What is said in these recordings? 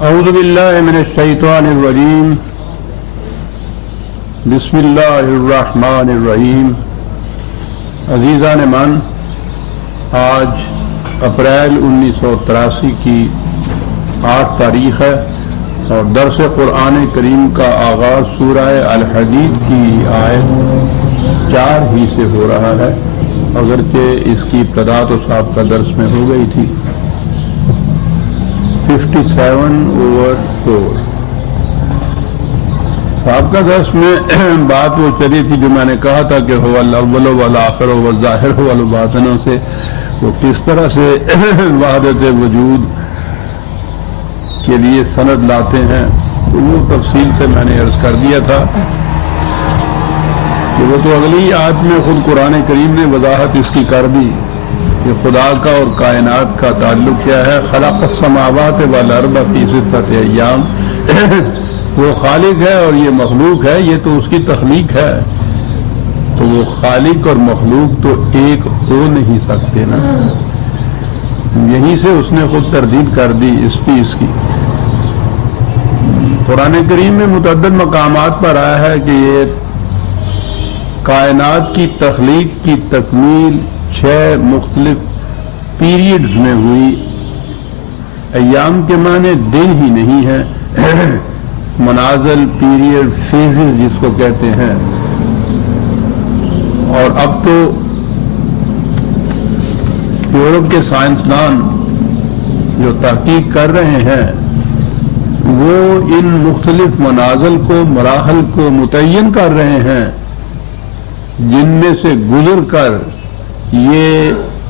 اعوذ باللہ من الشیطان الرجیم بسم اللہ الرحمن الرحیم. عزیزان من، آج اپریل 1983 کی 8 تاریخ ہے اور درس قرآن کریم کا آغاز سورہ الحدید کی آیت 4 ہی سے ہو رہا ہے، اگرچہ اس کی ابتدا تو صاحب کا درس میں ہو گئی تھی. 57/4 صاحب کا درس میں بات وہ چلی تھی جو میں نے کہا تھا کہ هو الاول والآخر والظاہر والباطن سے وہ کس طرح سے وحدت وجود کے لیے سند لاتے ہیں. تو وہ تفصیل سے میں نے عرض کر دیا تھا کہ وہ تو اگلی آیت میں خود قرآن کریم نے وضاحت اس کی کر دی کہ خدا کا اور کائنات کا تعلق کیا ہے. خلق السماوات والارض فی 6 ایام، وہ خالق ہے اور یہ مخلوق ہے، یہ تو اس کی تخلیق ہے. تو وہ خالق اور مخلوق تو ایک ہو نہیں سکتے نا، یہیں سے اس نے خود تردید کر دی اس چیز کی. قرآن کریم میں متعدد مقامات پر آیا ہے کہ یہ کائنات کی تخلیق کی تکمیل 6 مختلف پیریڈز میں ہوئی. ایام کے معنی دن ہی نہیں ہے، منازل، پیریڈ، فیزز جس کو کہتے ہیں. اور اب تو یورپ کے سائنسدان جو تحقیق کر رہے ہیں وہ ان مختلف منازل کو، مراحل کو متعین کر رہے ہیں جن میں سے گزر کر یہ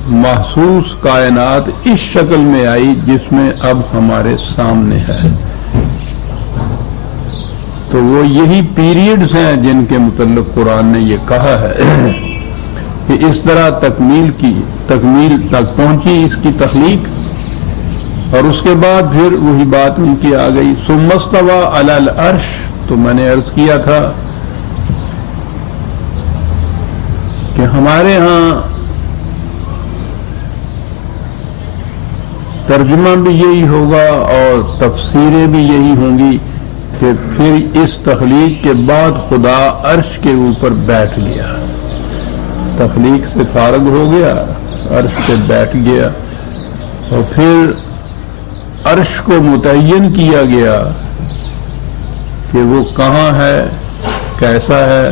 محسوس کائنات اس شکل میں آئی جس میں اب ہمارے سامنے ہے. تو وہ یہی پیریڈز ہیں جن کے متعلق قرآن نے یہ کہا ہے کہ اس طرح تکمیل تک پہنچی اس کی تخلیق. اور اس کے بعد پھر وہی بات ان کی آ گئی. ثم استوى علی العرش، تو میں نے عرض کیا تھا کہ ہمارے ہاں ترجمہ بھی یہی ہوگا اور تفسیریں بھی یہی ہوں گی کہ پھر اس تخلیق کے بعد خدا عرش کے اوپر بیٹھ گیا، تخلیق سے فارغ ہو گیا، عرش پہ بیٹھ گیا. اور پھر عرش کو متعین کیا گیا کہ وہ کہاں ہے، کیسا ہے.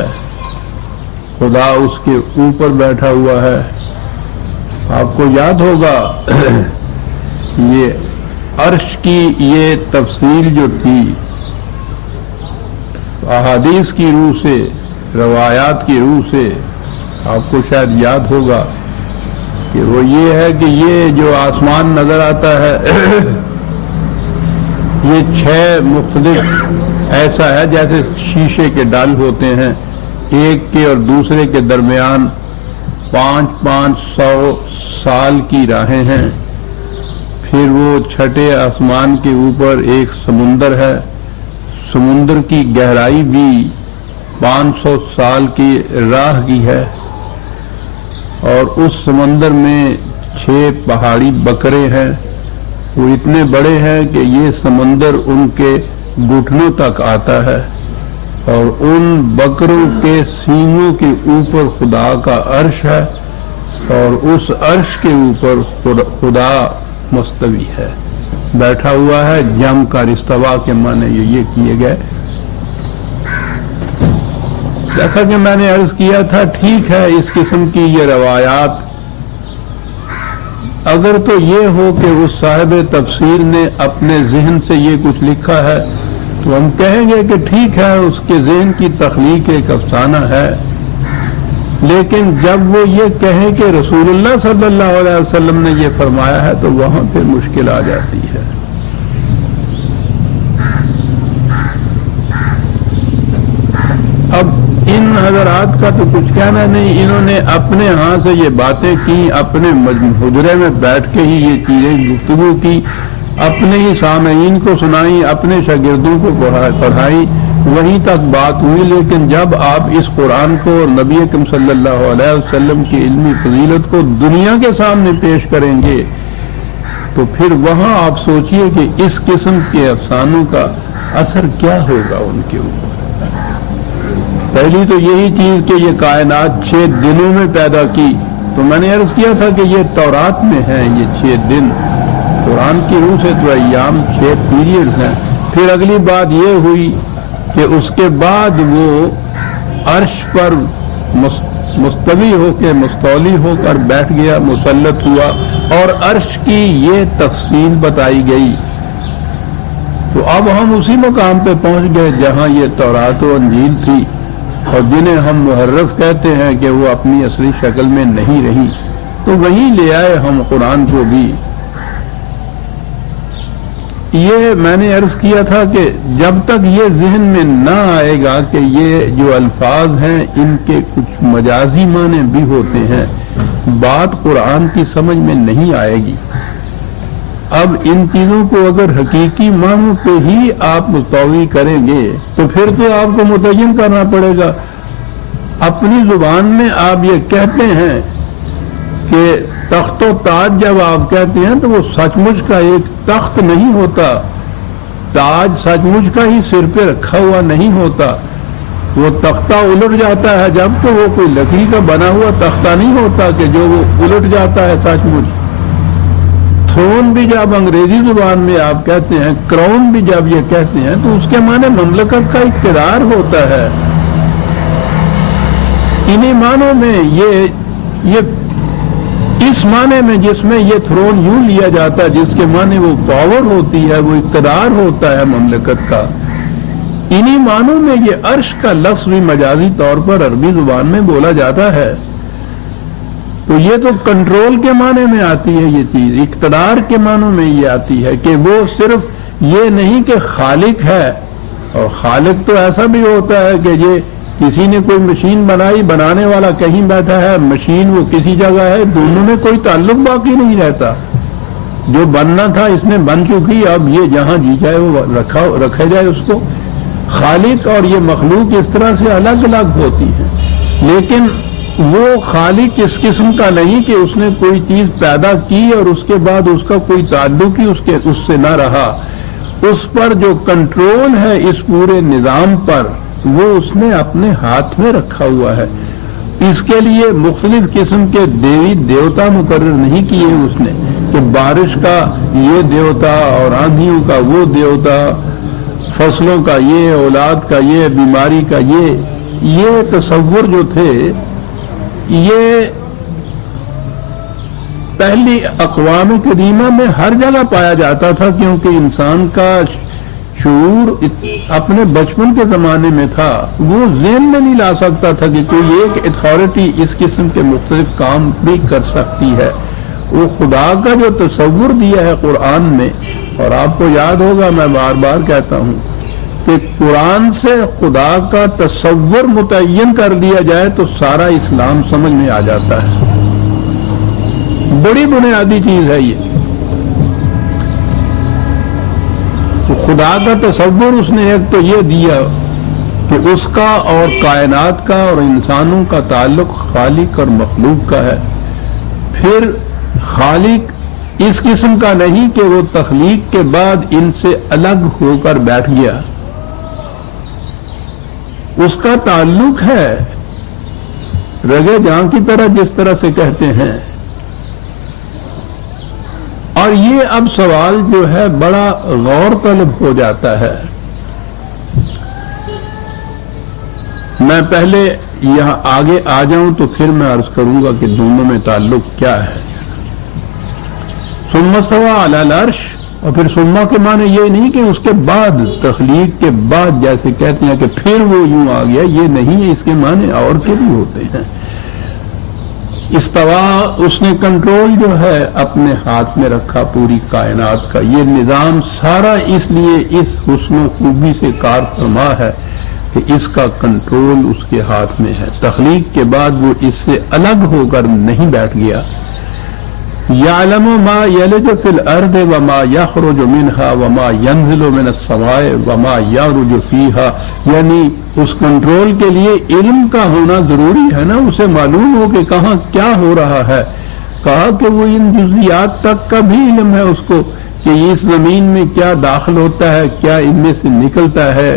خدا اس کے اوپر بیٹھا ہوا ہے. آپ کو یاد ہوگا یہ عرش کی یہ تفسیر جو تھی احادیث کی روح سے، روایات کی روح سے، آپ کو شاید یاد ہوگا کہ وہ یہ ہے کہ یہ جو آسمان نظر آتا ہے یہ 6 مختلف ایسا ہے جیسے شیشے کے ڈال ہوتے ہیں، ایک کے اور دوسرے کے درمیان 500 سال کی راہیں ہیں. پھر وہ چھٹے آسمان کے اوپر ایک سمندر ہے، سمندر کی گہرائی بھی 500 سال کی راہ کی ہے. اور اس سمندر میں 6 پہاڑی بکرے ہیں، وہ اتنے بڑے ہیں کہ یہ سمندر ان کے گھٹنوں تک آتا ہے. اور ان بکروں کے سینگوں کے اوپر خدا کا عرش ہے اور اس عرش کے اوپر خدا مستوی ہے، بیٹھا ہوا ہے. جم کا استوا کے معنی یہ کیے گئے. جیسا کہ میں نے عرض کیا تھا، ٹھیک ہے اس قسم کی یہ روایات اگر تو یہ ہو کہ اس صاحب تفسیر نے اپنے ذہن سے یہ کچھ لکھا ہے تو ہم کہیں گے کہ ٹھیک ہے، اس کے ذہن کی تخلیق ایک افسانہ ہے. لیکن جب وہ یہ کہیں کہ رسول اللہ صلی اللہ علیہ وسلم نے یہ فرمایا ہے تو وہاں پھر مشکل آ جاتی ہے. اب ان حضرات کا تو کچھ کہنا نہیں، انہوں نے اپنے ہاں سے یہ باتیں کی، اپنے حجرے میں بیٹھ کے ہی یہ چیزیں گفتگو کی، اپنے ہی سامعین کو سنائی، اپنے شاگردوں کو پڑھائی، وہیں تک بات ہوئی. لیکن جب آپ اس قرآن کو اور نبی اکرم صلی اللہ علیہ وسلم کی علمی فضیلت کو دنیا کے سامنے پیش کریں گے تو پھر وہاں آپ سوچئے کہ اس قسم کے افسانوں کا اثر کیا ہوگا ان کے اوپر۔ پہلی تو یہی چیز کہ یہ کائنات 6 دنوں میں پیدا کی، تو میں نے عرض کیا تھا کہ یہ تورات میں ہیں یہ 6 دن، قرآن کی روح سے تو ایام 6 پیریڈز ہیں۔ پھر اگلی بات یہ ہوئی کہ اس کے بعد وہ عرش پر مستوی ہو کے مستولی ہو کر بیٹھ گیا، مسلط ہوا، اور عرش کی یہ تفصیل بتائی گئی۔ تو اب ہم اسی مقام پہ پہنچ گئے جہاں یہ تورات و انجیل تھی، اور جنہیں ہم محرف کہتے ہیں کہ وہ اپنی اصلی شکل میں نہیں رہی، تو وہیں لے آئے ہم قرآن کو بھی۔ یہ میں نے عرض کیا تھا کہ جب تک یہ ذہن میں نہ آئے گا کہ یہ جو الفاظ ہیں ان کے کچھ مجازی معنی بھی ہوتے ہیں، بات قرآن کی سمجھ میں نہیں آئے گی۔ اب ان چیزوں کو اگر حقیقی معنوں پہ ہی آپ مستوی کریں گے تو پھر تو آپ کو متعین کرنا پڑے گا۔ اپنی زبان میں آپ یہ کہتے ہیں کہ تخت و تاج جب آپ کہتے ہیں تو وہ سچ مچ کا ایک تخت نہیں ہوتا، تاج سچ مچ کا ہی سر پہ رکھا ہوا نہیں ہوتا، وہ تختہ الٹ جاتا ہے جب تو وہ کوئی لکڑی کا بنا ہوا تختہ نہیں ہوتا کہ جو وہ الٹ جاتا ہے سچ مچ۔ تھرون بھی جب انگریزی زبان میں آپ کہتے ہیں، کراؤن بھی جب یہ کہتے ہیں تو اس کے معنی مملکت کا اقتدار ہوتا ہے۔ انہی معنوں میں یہ اس معنی میں جس میں یہ تھرون یوں لیا جاتا ہے، جس کے معنی وہ پاور ہوتی ہے، وہ اقتدار ہوتا ہے مملکت کا، انہی معنوں میں یہ عرش کا لفظ بھی مجازی طور پر عربی زبان میں بولا جاتا ہے۔ تو یہ تو کنٹرول کے معنی میں آتی ہے یہ چیز، اقتدار کے معنوں میں یہ آتی ہے کہ وہ صرف یہ نہیں کہ خالق ہے، اور خالق تو ایسا بھی ہوتا ہے کہ یہ کسی نے کوئی مشین بنائی، بنانے والا کہیں بیٹھا ہے، مشین وہ کسی جگہ ہے، دونوں میں کوئی تعلق باقی نہیں رہتا۔ جو بننا تھا اس نے بن چکی، اب یہ جہاں جی جائے وہ رکھا جائے اس کو۔ خالق اور یہ مخلوق اس طرح سے الگ الگ ہوتی ہے، لیکن وہ خالق اس قسم کا نہیں کہ اس نے کوئی چیز پیدا کی اور اس کے بعد اس کا کوئی تعلق ہی اس سے نہ رہا۔ اس پر جو کنٹرول ہے اس پورے نظام پر، وہ اس نے اپنے ہاتھ میں رکھا ہوا ہے۔ اس کے لیے مختلف قسم کے دیوی دیوتا مقرر نہیں کیے اس نے کہ بارش کا یہ دیوتا اور آندھیوں کا وہ دیوتا، فصلوں کا یہ، اولاد کا یہ، بیماری کا یہ تصور جو تھے یہ پہلی اقوام قدیمہ میں ہر جگہ پایا جاتا تھا، کیونکہ انسان کا شعور اپنے بچپن کے زمانے میں تھا، وہ ذہن میں نہیں لا سکتا تھا کہ کوئی ایک اتھارٹی اس قسم کے مختلف کام بھی کر سکتی ہے۔ وہ خدا کا جو تصور دیا ہے قرآن میں، اور آپ کو یاد ہوگا میں بار بار کہتا ہوں کہ قرآن سے خدا کا تصور متعین کر دیا جائے تو سارا اسلام سمجھ میں آ جاتا ہے۔ بڑی بنیادی چیز ہے یہ۔ تو خدا کا تصور اس نے ایک تو یہ دیا کہ اس کا اور کائنات کا اور انسانوں کا تعلق خالق اور مخلوق کا ہے۔ پھر خالق اس قسم کا نہیں کہ وہ تخلیق کے بعد ان سے الگ ہو کر بیٹھ گیا، اس کا تعلق ہے رگے جاں کی طرح، جس طرح سے کہتے ہیں۔ اور یہ اب سوال جو ہے بڑا غور طلب ہو جاتا ہے۔ میں پہلے یہاں آگے آ جاؤں تو پھر میں عرض کروں گا کہ دونوں میں تعلق کیا ہے۔ ثم استوى علی العرش، اور پھر ثم کے معنی یہ نہیں کہ اس کے بعد، تخلیق کے بعد جیسے کہتے ہیں کہ پھر وہ یوں آ گیا، یہ نہیں ہے، اس کے معنی اور کے بھی ہوتے ہیں۔ استوا، اس نے کنٹرول جو ہے اپنے ہاتھ میں رکھا پوری کائنات کا۔ یہ نظام سارا اس لیے اس حسن و خوبی سے کار فرما ہے کہ اس کا کنٹرول اس کے ہاتھ میں ہے۔ تخلیق کے بعد وہ اس سے الگ ہو کر نہیں بیٹھ گیا۔ یعلم ما یلج فی الارض وما یخرج منها وما ینزل من السماء وما یعرج فیہا، یعنی اس کنٹرول کے لیے علم کا ہونا ضروری ہے نا، اسے معلوم ہو کہ کہاں کیا ہو رہا ہے۔ کہا کہ وہ ان جزیات تک کا بھی علم ہے اس کو کہ اس زمین میں کیا داخل ہوتا ہے، کیا ان میں سے نکلتا ہے،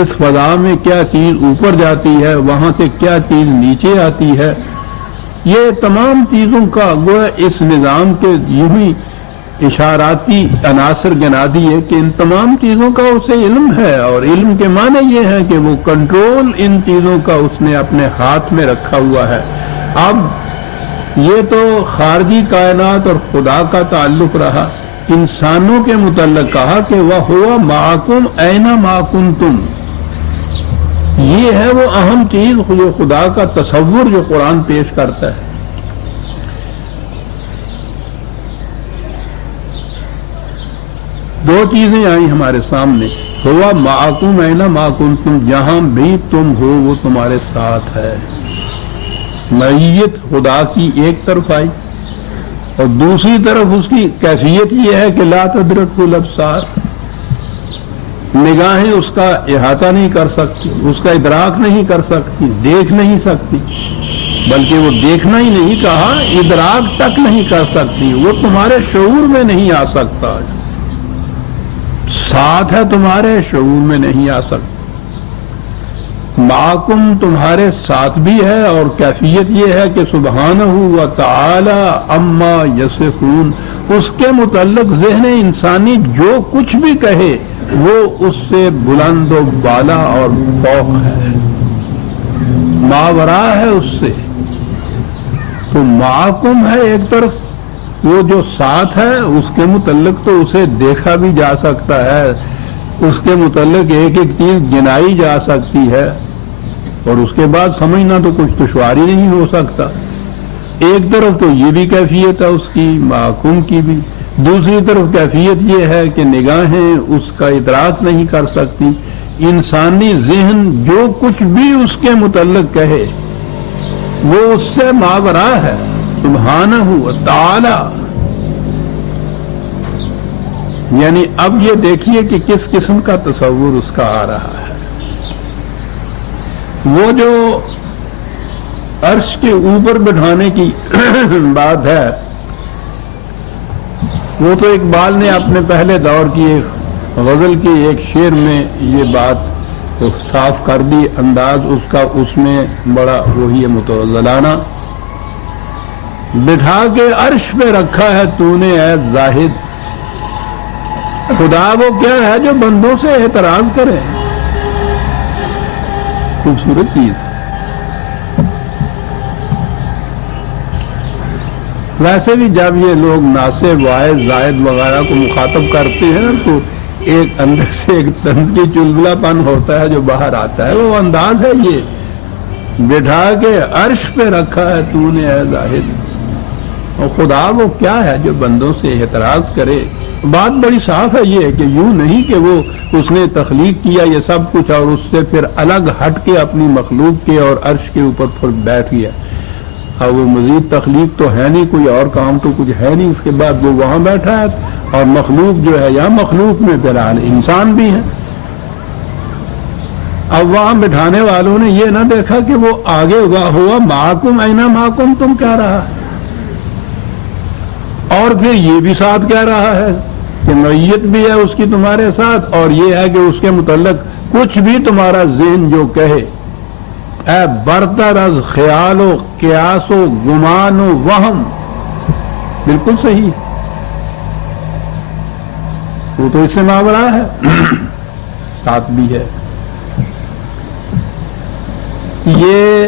اس فضا میں کیا چیز اوپر جاتی ہے، وہاں سے کیا چیز نیچے آتی ہے. یہ تمام چیزوں کا گویا اس نظام کے یوں ہی اشاراتی عناصر گنا دیے کہ ان تمام چیزوں کا اسے علم ہے، اور علم کے معنی یہ ہے کہ وہ کنٹرول ان چیزوں کا اس نے اپنے ہاتھ میں رکھا ہوا ہے. اب یہ تو خارجی کائنات اور خدا کا تعلق رہا. انسانوں کے متعلق کہا کہ وَهُوَ مَعَكُمْ أَيْنَ مَا كُنْتُمْ. یہ ہے وہ اہم چیز جو خدا کا تصور جو قرآن پیش کرتا ہے. دو چیزیں آئیں ہمارے سامنے. ہوا معکم اینا ما کنتم، جہاں بھی تم ہو وہ تمہارے ساتھ ہے. معیت خدا کی ایک طرف آئی، اور دوسری طرف اس کی کیفیت یہ ہے کہ لا تدرکہ الابصار، نگاہیں اس کا احاطہ نہیں کر سکتی، اس کا ادراک نہیں کر سکتی، دیکھ نہیں سکتی. بلکہ وہ دیکھنا ہی نہیں کہا، ادراک تک نہیں کر سکتی. وہ تمہارے شعور میں نہیں آ سکتا، ساتھ ہے تمہارے شعور میں نہیں آ سکتا. معکم تمہارے ساتھ بھی ہے، اور کیفیت یہ ہے کہ سبحانہ و تعالی اما یصفون، اس کے متعلق ذہن انسانی جو کچھ بھی کہے وہ اس سے بلند و بالا اور فوق ہے، ماورا ہے اس سے. تو معکم ہے ایک طرف، وہ جو ساتھ ہے اس کے متعلق تو اسے دیکھا بھی جا سکتا ہے، اس کے متعلق ایک ایک چیز گنائی جا سکتی ہے، اور اس کے بعد سمجھنا تو کچھ دشواری نہیں ہو سکتا. ایک طرف تو یہ بھی کیفیت ہے اس کی معکوم کی بھی، دوسری طرف کیفیت یہ ہے کہ نگاہیں اس کا ادراک نہیں کر سکتی. انسانی ذہن جو کچھ بھی اس کے متعلق کہے وہ اس سے ماورا ہے، سبحانہ و تعالی. یعنی اب یہ دیکھیے کہ کس قسم کا تصور اس کا آ رہا ہے. وہ جو عرش کے اوپر بٹھانے کی بات ہے، وہ تو اقبال نے اپنے پہلے دور کی ایک غزل کی ایک شعر میں یہ بات صاف کر دی. انداز اس کا اس میں بڑا وہی متوزلانہ. بٹھا کے عرش پہ رکھا ہے تو نے اے زاہد، خدا وہ کیا ہے جو بندوں سے اعتراض کرے. خوبصورت چیز. ویسے بھی جب یہ لوگ ناصب، واعظ، زائد وغیرہ کو مخاطب کرتے ہیں تو ایک اندر سے ایک طنز کی چلبلا پن ہوتا ہے جو باہر آتا ہے. وہ انداز ہے یہ، بٹھا کے عرش پہ رکھا ہے تو نے اے زاہد، اور خدا وہ کیا ہے جو بندوں سے اعتراض کرے. بات بڑی صاف ہے یہ کہ یوں نہیں کہ وہ اس نے تخلیق کیا یہ سب کچھ اور اس سے پھر الگ ہٹ کے اپنی مخلوق کے اور عرش کے اوپر پھر بیٹھ گیا. اور وہ مزید تخلیق تو ہے نہیں، کوئی اور کام تو کچھ ہے نہیں. اس کے بعد وہ وہاں بیٹھا ہے، اور مخلوق جو ہے یا مخلوق میں فیلحال انسان بھی ہے. اب وہاں بٹھانے والوں نے یہ نہ دیکھا کہ وہ آگے ہوا معکم اینا معکم تم کہہ رہا ہے، اور پھر یہ بھی ساتھ کہہ رہا ہے کہ معیت بھی ہے اس کی تمہارے ساتھ، اور یہ ہے کہ اس کے متعلق کچھ بھی تمہارا ذہن جو کہے، اے برتر از خیال و قیاس و گمان و وہم، بالکل صحیح، وہ تو اس سے ماورا ہے، ساتھ بھی ہے. یہ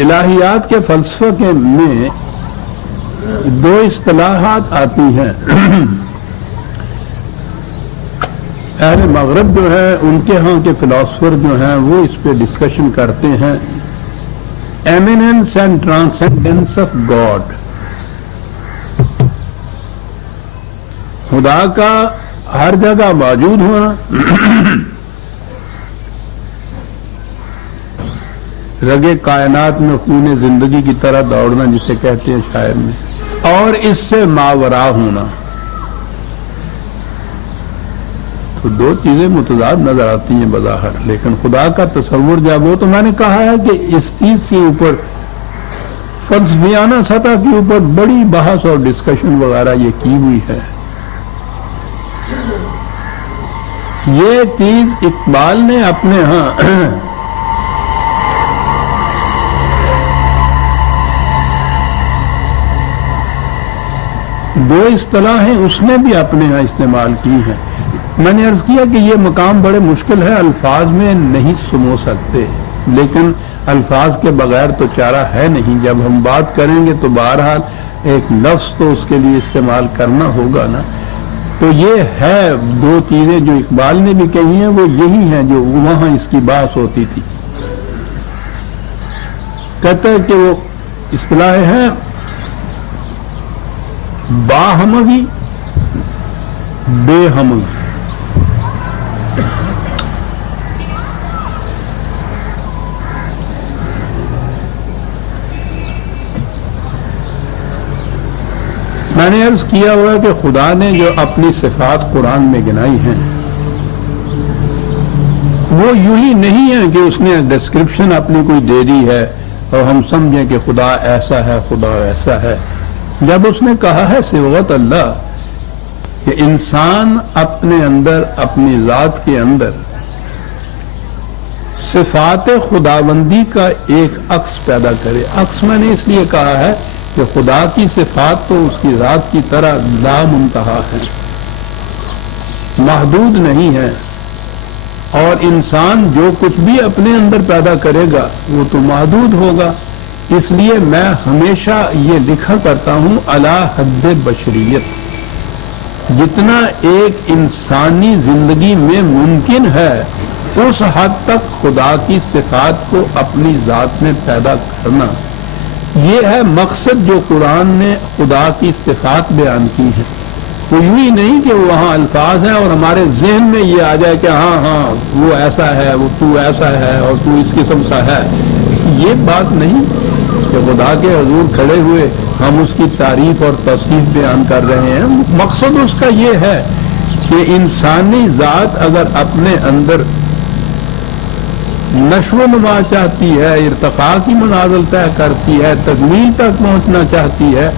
الہیات کے فلسفے میں دو اصطلاحات آتی ہیں. اہل مغرب جو ہے ان کے ہاں کے فلاسفر جو ہیں وہ اس پہ ڈسکشن کرتے ہیں، eminence and transcendence of God. خدا کا ہر جگہ موجود ہونا، رگے کائنات میں خون زندگی کی طرح دوڑنا جسے کہتے ہیں شاعر میں، اور اس سے ماورا ہونا. تو دو چیزیں متضاد نظر آتی ہیں بظاہر، لیکن خدا کا تصور جب ہو تو میں نے کہا ہے کہ اس چیز کے اوپر فلسفیانہ سطح کے اوپر بڑی بحث اور ڈسکشن وغیرہ یہ کی ہوئی ہے۔ یہ چیز اقبال نے اپنے ہاں دو اصطلاحیں اس نے بھی اپنے ہاں استعمال کی ہیں۔ میں نے عرض کیا کہ یہ مقام بڑے مشکل ہے، الفاظ میں نہیں سمو سکتے، لیکن الفاظ کے بغیر تو چارہ ہے نہیں۔ جب ہم بات کریں گے تو بہرحال ایک لفظ تو اس کے لیے استعمال کرنا ہوگا نا۔ تو یہ ہے دو چیزیں جو اقبال نے بھی کہی ہیں، وہ یہی ہیں جو وہاں اس کی بحث ہوتی تھی۔ کہتا ہے کہ وہ اصطلاح ہے باہمگی بے ہمگی۔ میں نے عرض کیا ہوا کہ خدا نے جو اپنی صفات قرآن میں گنائی ہیں وہ یوں ہی نہیں ہے کہ اس نے ڈسکرپشن اپنی کوئی دے دی ہے اور ہم سمجھیں کہ خدا ایسا ہے، خدا ایسا ہے۔ جب اس نے کہا ہے صبغت اللہ کہ انسان اپنے اندر، اپنی ذات کے اندر صفات خداوندی کا ایک عکس پیدا کرے۔ عکس میں نے اس لیے کہا ہے کہ خدا کی صفات تو اس کی ذات کی طرح لا منتہا ہے، محدود نہیں ہے، اور انسان جو کچھ بھی اپنے اندر پیدا کرے گا وہ تو محدود ہوگا۔ اس لیے میں ہمیشہ یہ لکھا کرتا ہوں اعلی حد بشریت، جتنا ایک انسانی زندگی میں ممکن ہے اس حد تک خدا کی صفات کو اپنی ذات میں پیدا کرنا، یہ ہے مقصد جو قرآن نے خدا کی صفات بیان کی ہے۔ تو یوں ہی نہیں کہ وہاں الفاظ ہیں اور ہمارے ذہن میں یہ آ جائے کہ ہاں ہاں وہ ایسا ہے، وہ تو ایسا ہے اور تو اس قسم کا ہے۔ یہ بات نہیں کہ خدا کے حضور کھڑے ہوئے ہم اس کی تعریف اور توصیف بیان کر رہے ہیں۔ مقصد اس کا یہ ہے کہ انسانی ذات اگر اپنے اندر نشو و نما چاہتی ہے، ارتقاء کی منازل طے کرتی ہے، تکمیل تک پہنچنا چاہتی ہے،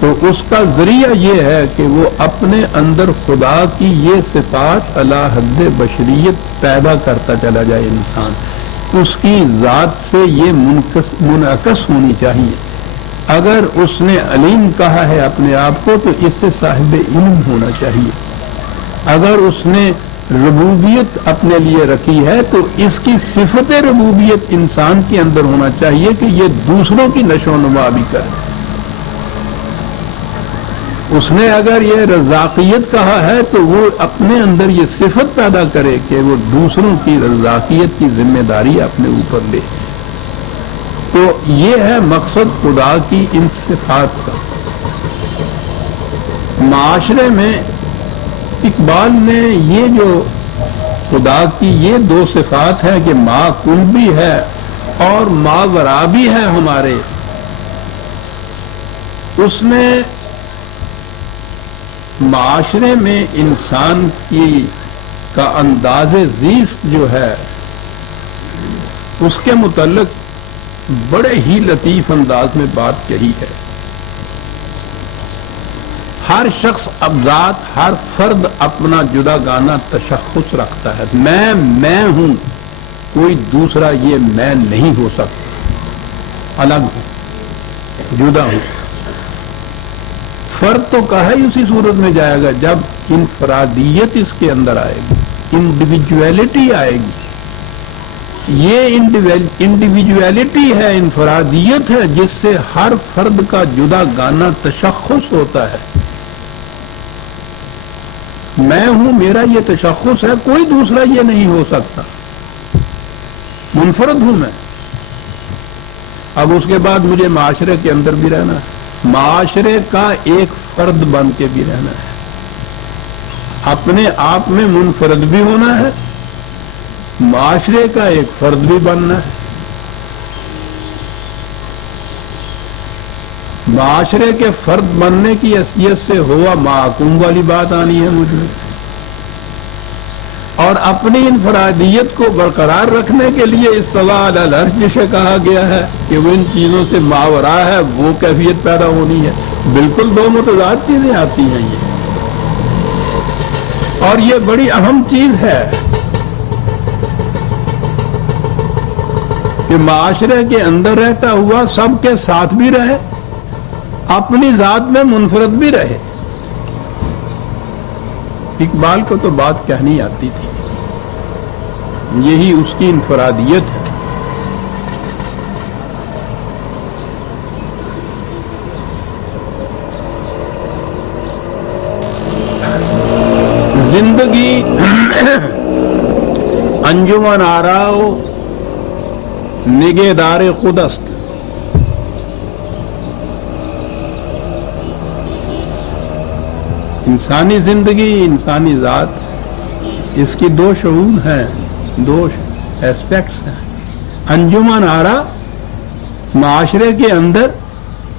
تو اس کا ذریعہ یہ ہے کہ وہ اپنے اندر خدا کی یہ صفات اعلی حد بشریت پیدا کرتا چلا جائے۔ انسان اس کی ذات سے یہ منعکس ہونی چاہیے۔ اگر اس نے علیم کہا ہے اپنے آپ کو تو اس سے صاحب علم ہونا چاہیے۔ اگر اس نے ربوبیت اپنے لیے رکھی ہے تو اس کی صفت ربوبیت انسان کے اندر ہونا چاہیے کہ یہ دوسروں کی نشو و نما بھی کرے۔ اس نے اگر یہ رزاقیت کہا ہے تو وہ اپنے اندر یہ صفت پیدا کرے کہ وہ دوسروں کی رزاقیت کی ذمہ داری اپنے اوپر لے۔ تو یہ ہے مقصد خدا کی ان صفات کا۔ معاشرے میں اقبال نے یہ جو خدا کی یہ دو صفات ہیں کہ ما کن بھی ہے اور ما ورا بھی ہے ہمارے، اس نے معاشرے میں انسان کا انداز زیست جو ہے اس کے متعلق بڑے ہی لطیف انداز میں بات کہی ہے۔ ہر شخص اب ذات، ہر فرد اپنا جدا گانا تشخص رکھتا ہے۔ میں ہوں، کوئی دوسرا یہ میں نہیں ہو سکتا، الگ ہوں، جدا ہوں۔ فرد تو کہا ہی اسی صورت میں جائے گا جب انفرادیت اس کے اندر آئے گی، انڈیویجویلٹی آئے گی۔ یہ انڈیویجویلٹی ہے، انفرادیت ہے جس سے ہر فرد کا جدا گانا تشخص ہوتا ہے۔ میں ہوں، میرا یہ تشخص ہے، کوئی دوسرا یہ نہیں ہو سکتا، منفرد ہوں میں۔ اب اس کے بعد مجھے معاشرے کے اندر بھی رہنا ہے، معاشرے کا ایک فرد بن کے بھی رہنا ہے، اپنے آپ میں منفرد بھی ہونا ہے، معاشرے کا ایک فرد بھی بننا ہے۔ معاشرے کے فرد بننے کی حیثیت سے ہوا محکوم والی بات آنی ہے مجھ میں۔ اور اپنی انفرادیت کو برقرار رکھنے کے لیے استوا علی العرش جسے کہا گیا ہے کہ وہ ان چیزوں سے ماورا ہے، وہ کیفیت پیدا ہونی ہے۔ بالکل دو متضاد چیزیں آتی ہیں یہ، اور یہ بڑی اہم چیز ہے کہ معاشرے کے اندر رہتا ہوا سب کے ساتھ بھی رہے، اپنی ذات میں منفرد بھی رہے۔ اقبال کو تو بات کہنی آتی تھی، یہی اس کی انفرادیت ہے۔ زندگی انجمن آراؤ نگہدار خود است۔ انسانی زندگی، انسانی ذات، اس کی دو شعور ہیں، دو ایسپیکٹس ہیں۔ انجمن آرا معاشرے کے اندر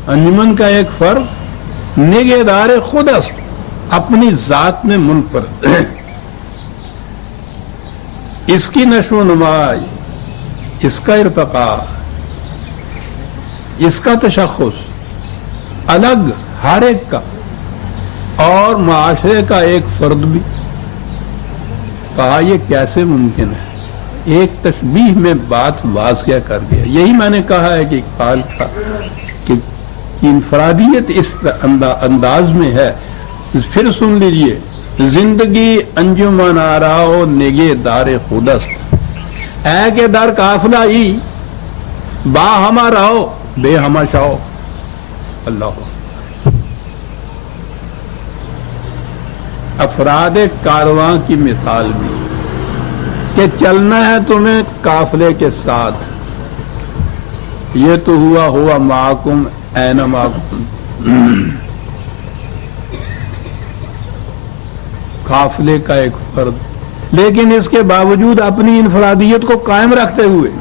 انجمن کا ایک فرد نگہدار خود است، اپنی ذات میں منفرد، اس کی نشو و نما، اس کا ارتقاء، اس کا تشخص الگ ہر ایک کا، اور معاشرے کا ایک فرد بھی۔ کہا یہ کیسے ممکن ہے؟ ایک تشبیہ میں بات واضح کر دیا۔ یہی میں نے کہا ہے کہ اقبال کا کہ انفرادیت اس انداز میں ہے۔ پھر سن لیجئے، زندگی انجمن آراؤ نگہ دار خودست، اے کہ در قافلہ ای با ہما راؤ بے ہما شاؤ۔ اللہ افراد کارواں کی مثال بھی کہ چلنا ہے تمہیں قافلے کے ساتھ، یہ تو ہوا معکم این معکم، قافلے کا ایک فرد، لیکن اس کے باوجود اپنی انفرادیت کو قائم رکھتے ہوئے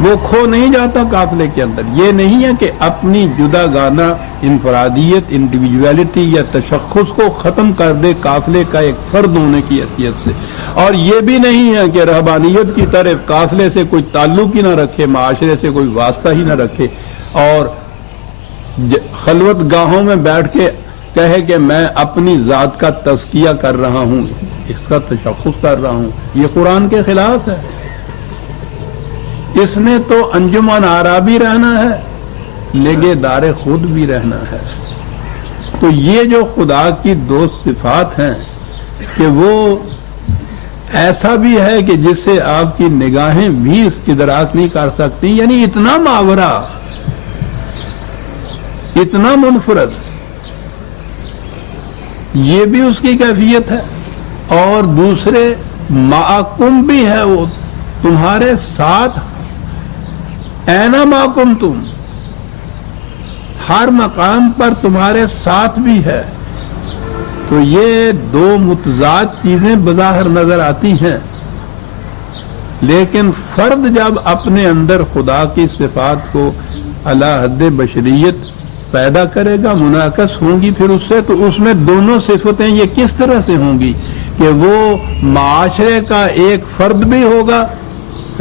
وہ کھو نہیں جاتا قافلے کے اندر۔ یہ نہیں ہے کہ اپنی جدا گانہ انفرادیت، انڈیویجویلٹی یا تشخص کو ختم کر دے قافلے کا ایک فرد ہونے کی حیثیت سے، اور یہ بھی نہیں ہے کہ رہبانیت کی طرف قافلے سے کوئی تعلق ہی نہ رکھے، معاشرے سے کوئی واسطہ ہی نہ رکھے، اور خلوت گاہوں میں بیٹھ کے کہے کہ میں اپنی ذات کا تزکیہ کر رہا ہوں، اس کا تشخص کر رہا ہوں۔ یہ قرآن کے خلاف ہے۔ اس نے تو انجمن آرا بھی رہنا ہے، نگہ دار خود بھی رہنا ہے۔ تو یہ جو خدا کی دو صفات ہیں کہ وہ ایسا بھی ہے کہ جس سے آپ کی نگاہیں بھی اس کی ادراک نہیں کر سکتی، یعنی اتنا ماورا، اتنا منفرد، یہ بھی اس کی کیفیت ہے۔ اور دوسرے معکم بھی ہے، وہ تمہارے ساتھ، اینا معکم، تم ہر مقام پر تمہارے ساتھ بھی ہے۔ تو یہ دو متضاد چیزیں بظاہر نظر آتی ہیں، لیکن فرد جب اپنے اندر خدا کی صفات کو اعلی حد بشریت پیدا کرے گا، منعکس ہوں گی پھر اس سے، تو اس میں دونوں صفتیں یہ کس طرح سے ہوں گی کہ وہ معاشرے کا ایک فرد بھی ہوگا،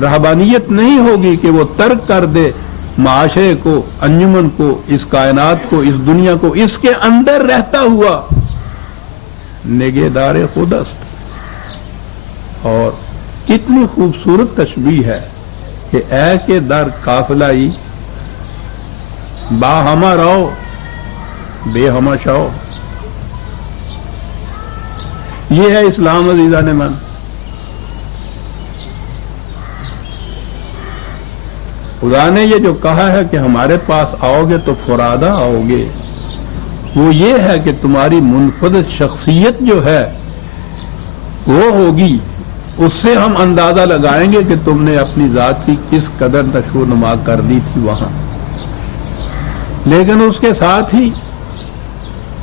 رہبانیت نہیں ہوگی کہ وہ ترک کر دے معاشرے کو، انجمن کو، اس کائنات کو، اس دنیا کو، اس کے اندر رہتا ہوا نگہدار خود است۔ اور کتنی خوبصورت تشبیہ ہے کہ اے کہ در قافلہ ای با ہما راؤ بے ہما شاؤ۔ یہ ہے اسلام عزیزان من۔ خدا نے یہ جو کہا ہے کہ ہمارے پاس آؤ گے تو فرادہ آؤ گے، وہ یہ ہے کہ تمہاری منفرد شخصیت جو ہے وہ ہوگی، اس سے ہم اندازہ لگائیں گے کہ تم نے اپنی ذات کی کس قدر نشو و نما کر دی تھی وہاں۔ لیکن اس کے ساتھ ہی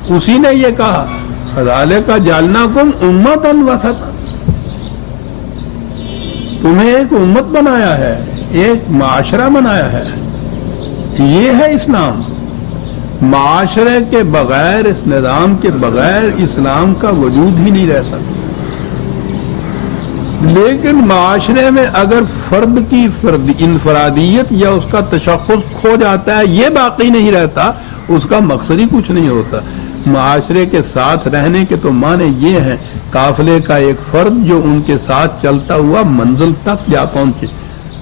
اسی نے یہ کہا فَذَلِكَ جَعَلْنَاكُمْ أُمَّةً وَسَطًا، تمہیں ایک امت بنایا ہے، ایک معاشرہ بنایا ہے۔ یہ ہے اسلام۔ معاشرے کے بغیر، اس نظام کے بغیر اسلام کا وجود ہی نہیں رہ سکتا۔ لیکن معاشرے میں اگر فرد کی انفرادیت یا اس کا تشخص کھو جاتا ہے، یہ باقی نہیں رہتا، اس کا مقصد ہی کچھ نہیں ہوتا۔ معاشرے کے ساتھ رہنے کے تو معنی یہ ہیں قافلے کا ایک فرد جو ان کے ساتھ چلتا ہوا منزل تک جا پہنچے،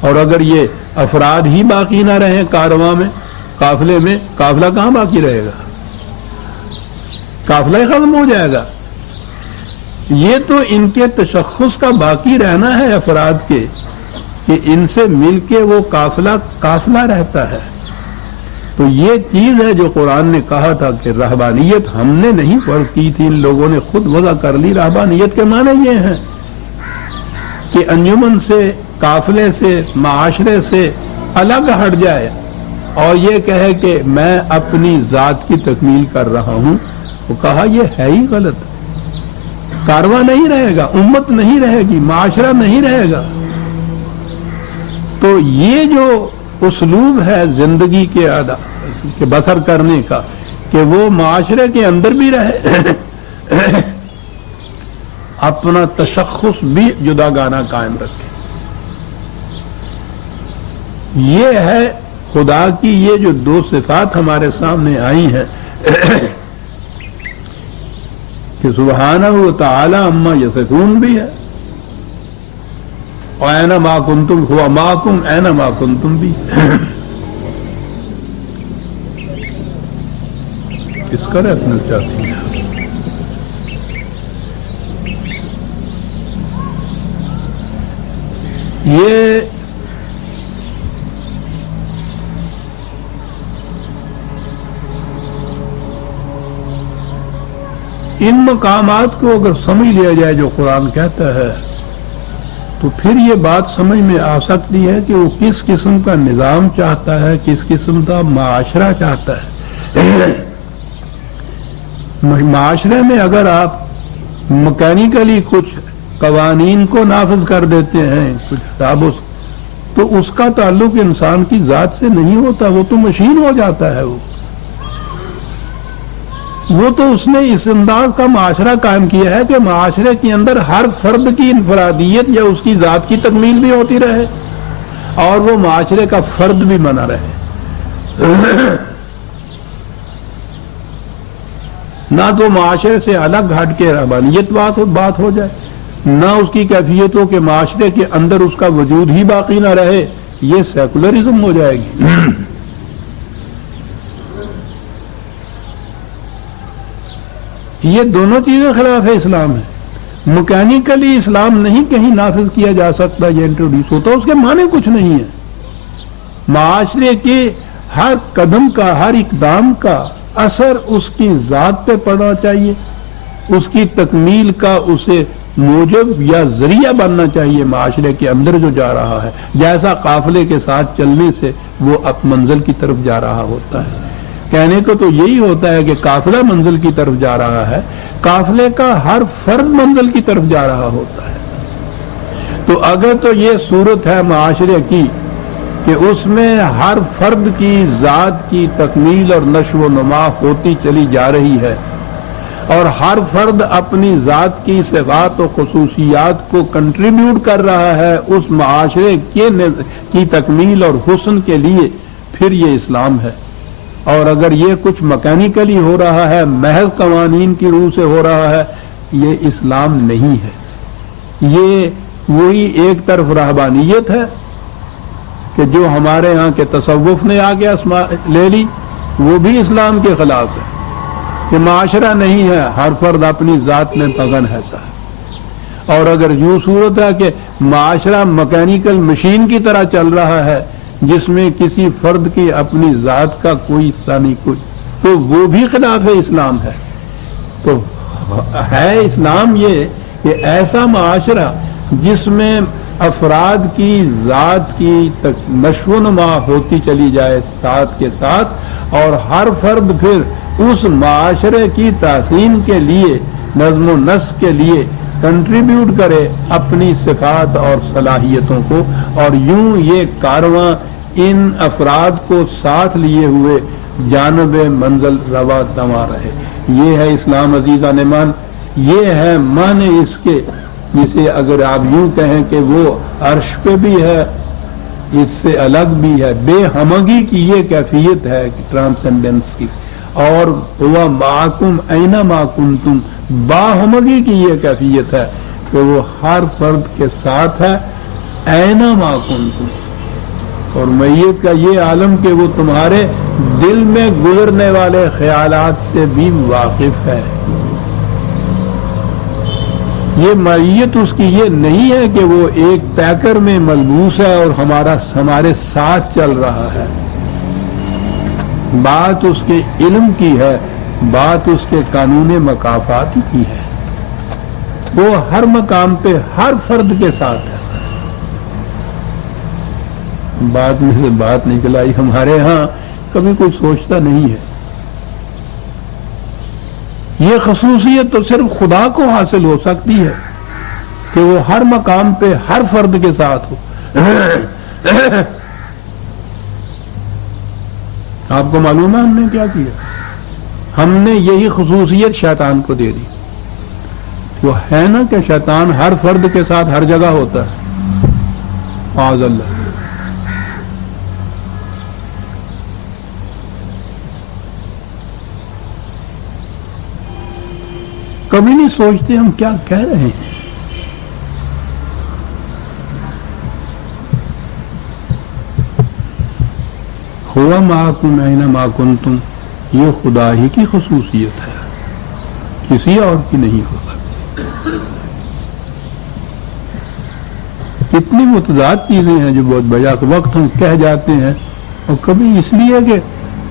اور اگر یہ افراد ہی باقی نہ رہیں کارواں میں، قافلے میں، قافلہ کہاں باقی رہے گا؟ قافلہ ہی ختم ہو جائے گا۔ یہ تو ان کے تشخص کا باقی رہنا ہے افراد کے، کہ ان سے مل کے وہ قافلہ رہتا ہے۔ تو یہ چیز ہے جو قرآن نے کہا تھا کہ رہبانیت ہم نے نہیں فرض کی تھی، ان لوگوں نے خود وضع کر لی۔ رہبانیت کے معنی یہ ہیں کہ انجمن سے، قافلے سے، معاشرے سے الگ ہٹ جائے اور یہ کہے کہ میں اپنی ذات کی تکمیل کر رہا ہوں۔ وہ کہا یہ ہے ہی غلط۔ کارواں نہیں رہے گا، امت نہیں رہے گی، معاشرہ نہیں رہے گا۔ تو یہ جو اسلوب ہے زندگی کے بسر کرنے کا، کہ وہ معاشرے کے اندر بھی رہے، اپنا تشخص بھی جداگانہ قائم رکھے۔ یہ ہے خدا کی یہ جو دو صفات ہمارے سامنے آئی ہیں کہ سبحانہ و تعالی عما یصفون بھی ہے، اور اینا ما کنتم ہوا معکم اینا ما کنتم بھی کس کا رہنا چاہتی ہے۔ یہ ان مقامات کو اگر سمجھ لیا جائے جو قرآن کہتا ہے، تو پھر یہ بات سمجھ میں آ سکتی ہے کہ وہ کس قسم کا نظام چاہتا ہے، کس قسم کا معاشرہ چاہتا ہے۔ معاشرے میں اگر آپ مکینیکلی کچھ قوانین کو نافذ کر دیتے ہیں، کچھ تو اس کا تعلق انسان کی ذات سے نہیں ہوتا، وہ تو مشین ہو جاتا ہے۔ وہ تو اس نے اس انداز کا معاشرہ قائم کیا ہے کہ معاشرے کے اندر ہر فرد کی انفرادیت یا اس کی ذات کی تکمیل بھی ہوتی رہے اور وہ معاشرے کا فرد بھی بنا رہے۔ نہ تو معاشرے سے الگ ہٹ کے رہبانیت بات ہو جائے، نہ اس کی کیفیت ہو کہ معاشرے کے اندر اس کا وجود ہی باقی نہ رہے، یہ سیکولرزم ہو جائے گی۔ یہ دونوں چیزیں خلاف ہے اسلام ہے۔ مکینیکلی اسلام نہیں کہیں نافذ کیا جا سکتا یا انٹروڈیوس ہوتا، اس کے معنی کچھ نہیں ہے۔ معاشرے کے ہر قدم کا، ہر اقدام کا اثر اس کی ذات پہ پڑنا چاہیے، اس کی تکمیل کا اسے موجب یا ذریعہ بننا چاہیے معاشرے کے اندر جو جا رہا ہے، جیسا قافلے کے ساتھ چلنے سے وہ اب منزل کی طرف جا رہا ہوتا ہے۔ کہنے کو تو یہی ہوتا ہے کہ قافلہ منزل کی طرف جا رہا ہے، قافلے کا ہر فرد منزل کی طرف جا رہا ہوتا ہے۔ تو اگر تو یہ صورت ہے معاشرے کی کہ اس میں ہر فرد کی ذات کی تکمیل اور نشو و نما ہوتی چلی جا رہی ہے، اور ہر فرد اپنی ذات کی صفات و خصوصیات کو کنٹریبیوٹ کر رہا ہے اس معاشرے کی تکمیل اور حسن کے لیے، پھر یہ اسلام ہے۔ اور اگر یہ کچھ مکینیکلی ہو رہا ہے، محض قوانین کی روح سے ہو رہا ہے، یہ اسلام نہیں ہے۔ یہ وہی ایک طرف رہبانیت ہے کہ جو ہمارے ہاں کے تصوف نے آگے لے لی، وہ بھی اسلام کے خلاف ہے کہ معاشرہ نہیں ہے، ہر فرد اپنی ذات میں مگن رہتا ہے۔ اور اگر یوں صورت ہے کہ معاشرہ مکینیکل مشین کی طرح چل رہا ہے جس میں کسی فرد کی اپنی ذات کا کوئی حصہ نہیں، تو وہ بھی خلاف اسلام ہے۔ تو ہے اسلام یہ کہ ایسا معاشرہ جس میں افراد کی ذات کی نشو و نما ہوتی چلی جائے ساتھ کے ساتھ، اور ہر فرد پھر اس معاشرے کی تحسین کے لیے، نظم و نسق کے لیے کنٹریبیوٹ کرے اپنی صفات اور صلاحیتوں کو، اور یوں یہ کارواں ان افراد کو ساتھ لیے ہوئے جانب منزل روا دما رہے. یہ ہے اسلام عزیزان ایمان. یہ ہے معنی اس کے، جسے اگر آپ یوں کہیں کہ وہ عرش پہ بھی ہے، اس سے الگ بھی ہے. بے ہمگی کی یہ کیفیت ہے ٹرانسینڈنس کی. اور ہوا معکم اینما کنتم، باہمگی کی یہ کیفیت ہے کہ وہ ہر فرد کے ساتھ ہے اینما کنتم. اور میت کا یہ عالم کہ وہ تمہارے دل میں گزرنے والے خیالات سے بھی واقف ہے. یہ میت اس کی یہ نہیں ہے کہ وہ ایک پیکر میں ملبوس ہے اور ہمارے ساتھ چل رہا ہے. بات اس کے علم کی ہے، بات اس کے قانون مکافات کی ہے. وہ ہر مقام پہ ہر فرد کے ساتھ ہے. بات میں سے بات نکل آئی، ہمارے ہاں کبھی کوئی سوچتا نہیں ہے. یہ خصوصیت تو صرف خدا کو حاصل ہو سکتی ہے کہ وہ ہر مقام پہ ہر فرد کے ساتھ ہو. آپ کو معلوم ہے ہم نے کیا کیا؟ ہم نے یہی خصوصیت شیطان کو دے دی. وہ ہے نا کہ شیطان ہر فرد کے ساتھ ہر جگہ ہوتا ہے. معاذ اللہ. کبھی نہیں سوچتے ہم کیا کہہ رہے ہیں. ہوا معکم اینما کنتم، یہ خدا ہی کی خصوصیت ہے، کسی اور کی نہیں ہو سکتی. کتنی متضاد چیزیں ہیں جو بہت بجا وقت ہم کہہ جاتے ہیں، اور کبھی اس لیے کہ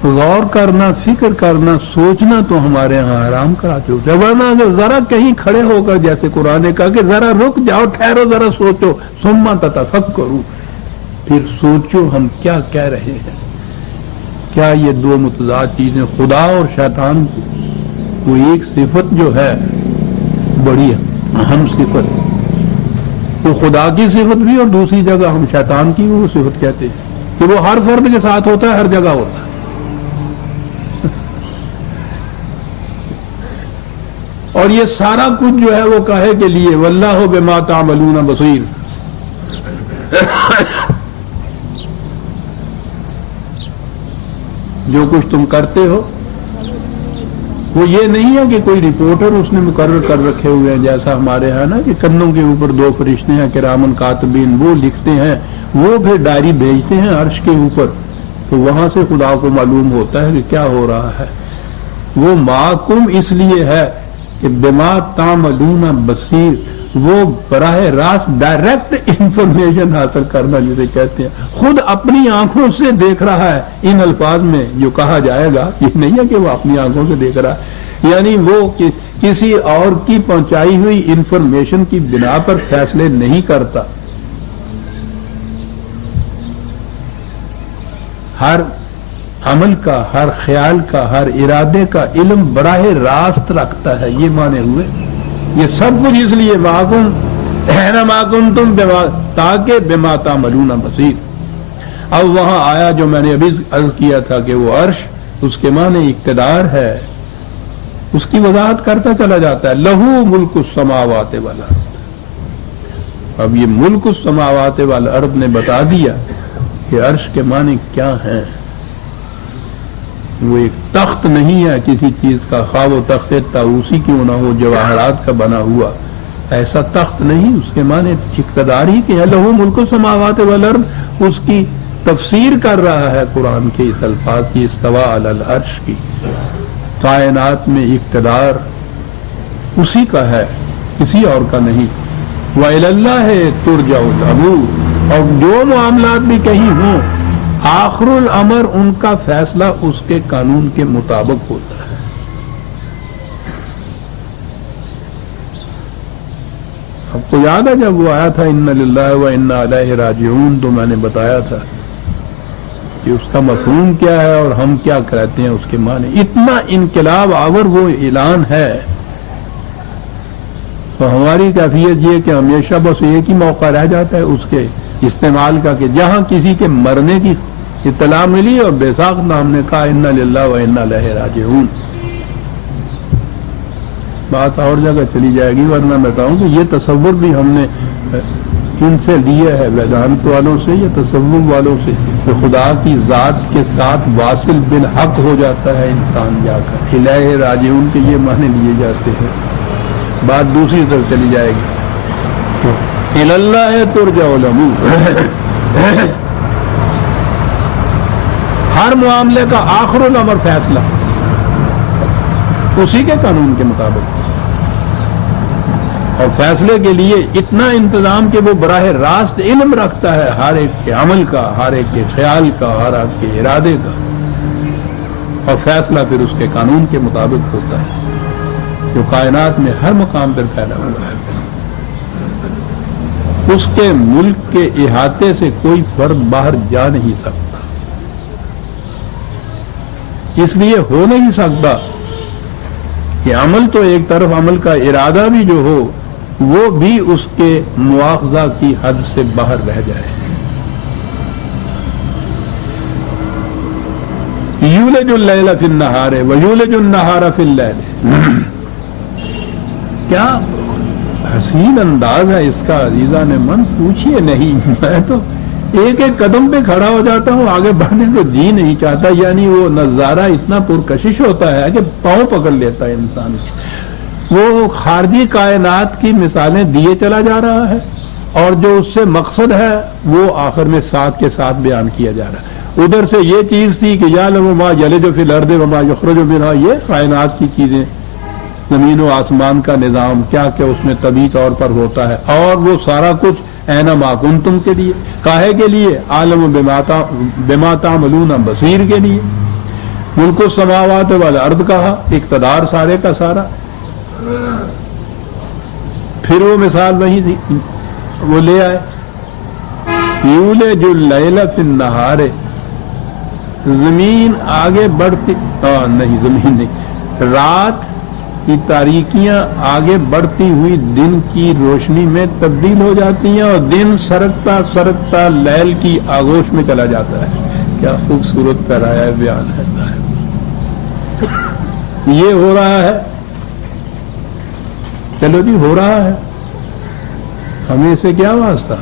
غور کرنا، فکر کرنا، سوچنا تو ہمارے ہاں آرام کراتے ہوتے ہیں. ورنہ اگر ذرا کہیں کھڑے ہو کر، جیسے قرآن نے کہا کہ ذرا رک جاؤ، ٹھہرو، ذرا سوچو، ثم تتفکروا، پھر سوچو ہم کیا کہہ رہے ہیں. کیا یہ دو متضاد چیزیں، خدا اور شیطان، وہ ایک صفت جو ہے بڑی اہم صفت، وہ خدا کی صفت بھی، اور دوسری جگہ ہم شیطان کی وہ صفت کہتے ہیں کہ وہ ہر فرد کے ساتھ ہوتا ہے، ہر جگہ ہوتا ہے. اور یہ سارا کچھ جو ہے وہ کاہے کے لیے؟ واللہ بما تعملون بصیر. جو کچھ تم کرتے ہو وہ یہ نہیں ہے کہ کوئی رپورٹر اس نے مقرر کر رکھے ہوئے ہیں، جیسا ہمارے ہاں نا کہ کندھوں کے اوپر دو فرشتے ہیں کرامن کاتبین، وہ لکھتے ہیں، وہ پھر ڈائری بھیجتے ہیں عرش کے اوپر، تو وہاں سے خدا کو معلوم ہوتا ہے کہ کیا ہو رہا ہے. وہ معکم اس لیے ہے کہ بما تعملون بصیر، وہ براہ راست ڈائریکٹ انفارمیشن حاصل کرنا جسے کہتے ہیں. خود اپنی آنکھوں سے دیکھ رہا ہے. ان الفاظ میں جو کہا جائے گا یہ نہیں ہے کہ وہ اپنی آنکھوں سے دیکھ رہا ہے، یعنی وہ کسی اور کی پہنچائی ہوئی انفارمیشن کی بنا پر فیصلے نہیں کرتا. ہر عمل کا، ہر خیال کا، ہر ارادے کا علم براہ راست رکھتا ہے. یہ مانے ہوئے یہ سب کچھ اس لیے معکم اینما کنتم تاکہ بما تعملون بصیر. اب وہاں آیا جو میں نے ابھی عرض کیا تھا کہ وہ عرش، اس کے معنی اقتدار ہے، اس کی وضاحت کرتا چلا جاتا ہے. لہو ملک السماوات والارض. اب یہ ملک السماوات والارض نے بتا دیا کہ عرش کے معنی کیا ہیں. وہ ایک تخت نہیں ہے کسی چیز کا، خواہ وہ تخت طاووسی کیوں نہ ہو، جواہرات کا بنا ہوا، ایسا تخت نہیں. اس کے معنی اقتدار ہی کہ لہو ملک السماوات والارض. اس کی تفسیر کر رہا ہے قرآن کے اس الفاظ کی، استوى علی العرش کی. کائنات میں اقتدار اسی کا ہے، کسی اور کا نہیں. وَإِلَى اللَّهِ تُرْجَعُ الْأُمُورُ. اور جو معاملات بھی کہیں ہوں، آخر الامر ان کا فیصلہ اس کے قانون کے مطابق ہوتا ہے. آپ کو یاد ہے جب وہ آیا تھا اِنَّ لِلَّهِ وَإِنَّا إِلَيْهِ رَاجِعُونَ، تو میں نے بتایا تھا کہ اس کا مفہوم کیا ہے اور ہم کیا کہتے ہیں اس کے معنی. اتنا انقلاب آور وہ اعلان ہے، تو ہماری کیفیت یہ کہ ہمیشہ بس ایک ہی موقع رہ جاتا ہے اس کے استعمال کا کہ جہاں کسی کے مرنے کی اطلاع ملی اور بے ساختہ ہم نے کہا انا للہ و انا الیہ راجعون. بات اور جگہ چلی جائے گی، ورنہ میں بتاؤں کہ یہ تصور بھی ہم نے ان سے لیا ہے، ویدانت والوں سے یا تصوف والوں سے، کہ خدا کی ذات کے ساتھ واصل بالحق ہو جاتا ہے انسان جا کر. الہ راجعون کے یہ معنی لیے جاتے ہیں. بات دوسری طرف چلی جائے گی، الی اللہ ترجع الامور. ہر معاملے کا آخر الامر فیصلہ اسی کے قانون کے مطابق، اور فیصلے کے لیے اتنا انتظام کہ وہ براہ راست علم رکھتا ہے ہر ایک کے عمل کا، ہر ایک کے خیال کا، ہر ایک کے ارادے کا، اور فیصلہ پھر اس کے قانون کے مطابق ہوتا ہے جو کائنات میں ہر مقام پر پھیلا ہوا ہے. اس کے ملک کے احاطے سے کوئی فرد باہر جا نہیں سکتا، اس لیے ہو نہیں سکتا کہ عمل تو ایک طرف، عمل کا ارادہ بھی جو ہو وہ بھی اس کے مواخذہ کی حد سے باہر رہ جائے. یولج اللیل فی النہار ویولج النہار فی اللیل. کیا حسین انداز ہے اس کا عزیزان من، پوچھئے نہیں. میں تو ایک ایک قدم پہ کھڑا ہو جاتا ہوں، آگے بڑھنے کو جی نہیں چاہتا. یعنی وہ نظارہ اتنا پرکشش ہوتا ہے کہ پاؤں پکڑ لیتا ہے انسان کی. وہ خارجی کائنات کی مثالیں دیے چلا جا رہا ہے، اور جو اس سے مقصد ہے وہ آخر میں ساتھ کے ساتھ بیان کیا جا رہا ہے. ادھر سے یہ چیز تھی کہ یعلم ما یلج فی الارض وما یخرج منہا، یہ کائنات کی چیزیں، زمین و آسمان کا نظام، کیا کیا اس میں طبعی طور پر ہوتا ہے، اور وہ سارا کچھ اینما کنتم کے لیے، کاہے کے لیے، عالم بما تعملون بصیر کے لیے. ملک السماوات والارض کہا، اقتدار سارے کا سارا. پھر وہ مثال وہی تھی، وہ لے آئے یولج اللیل فی النہار. زمین آگے بڑھتی نہیں، زمین نہیں، رات کی تاریکیاں آگے بڑھتی ہوئی دن کی روشنی میں تبدیل ہو جاتی ہیں، اور دن سرکتا سرکتا لیل کی آغوش میں چلا جاتا ہے. کیا خوبصورت پیرایا بیان ہے. یہ ہو رہا ہے، چلو جی ہو رہا ہے، ہمیں اسے کیا واسطہ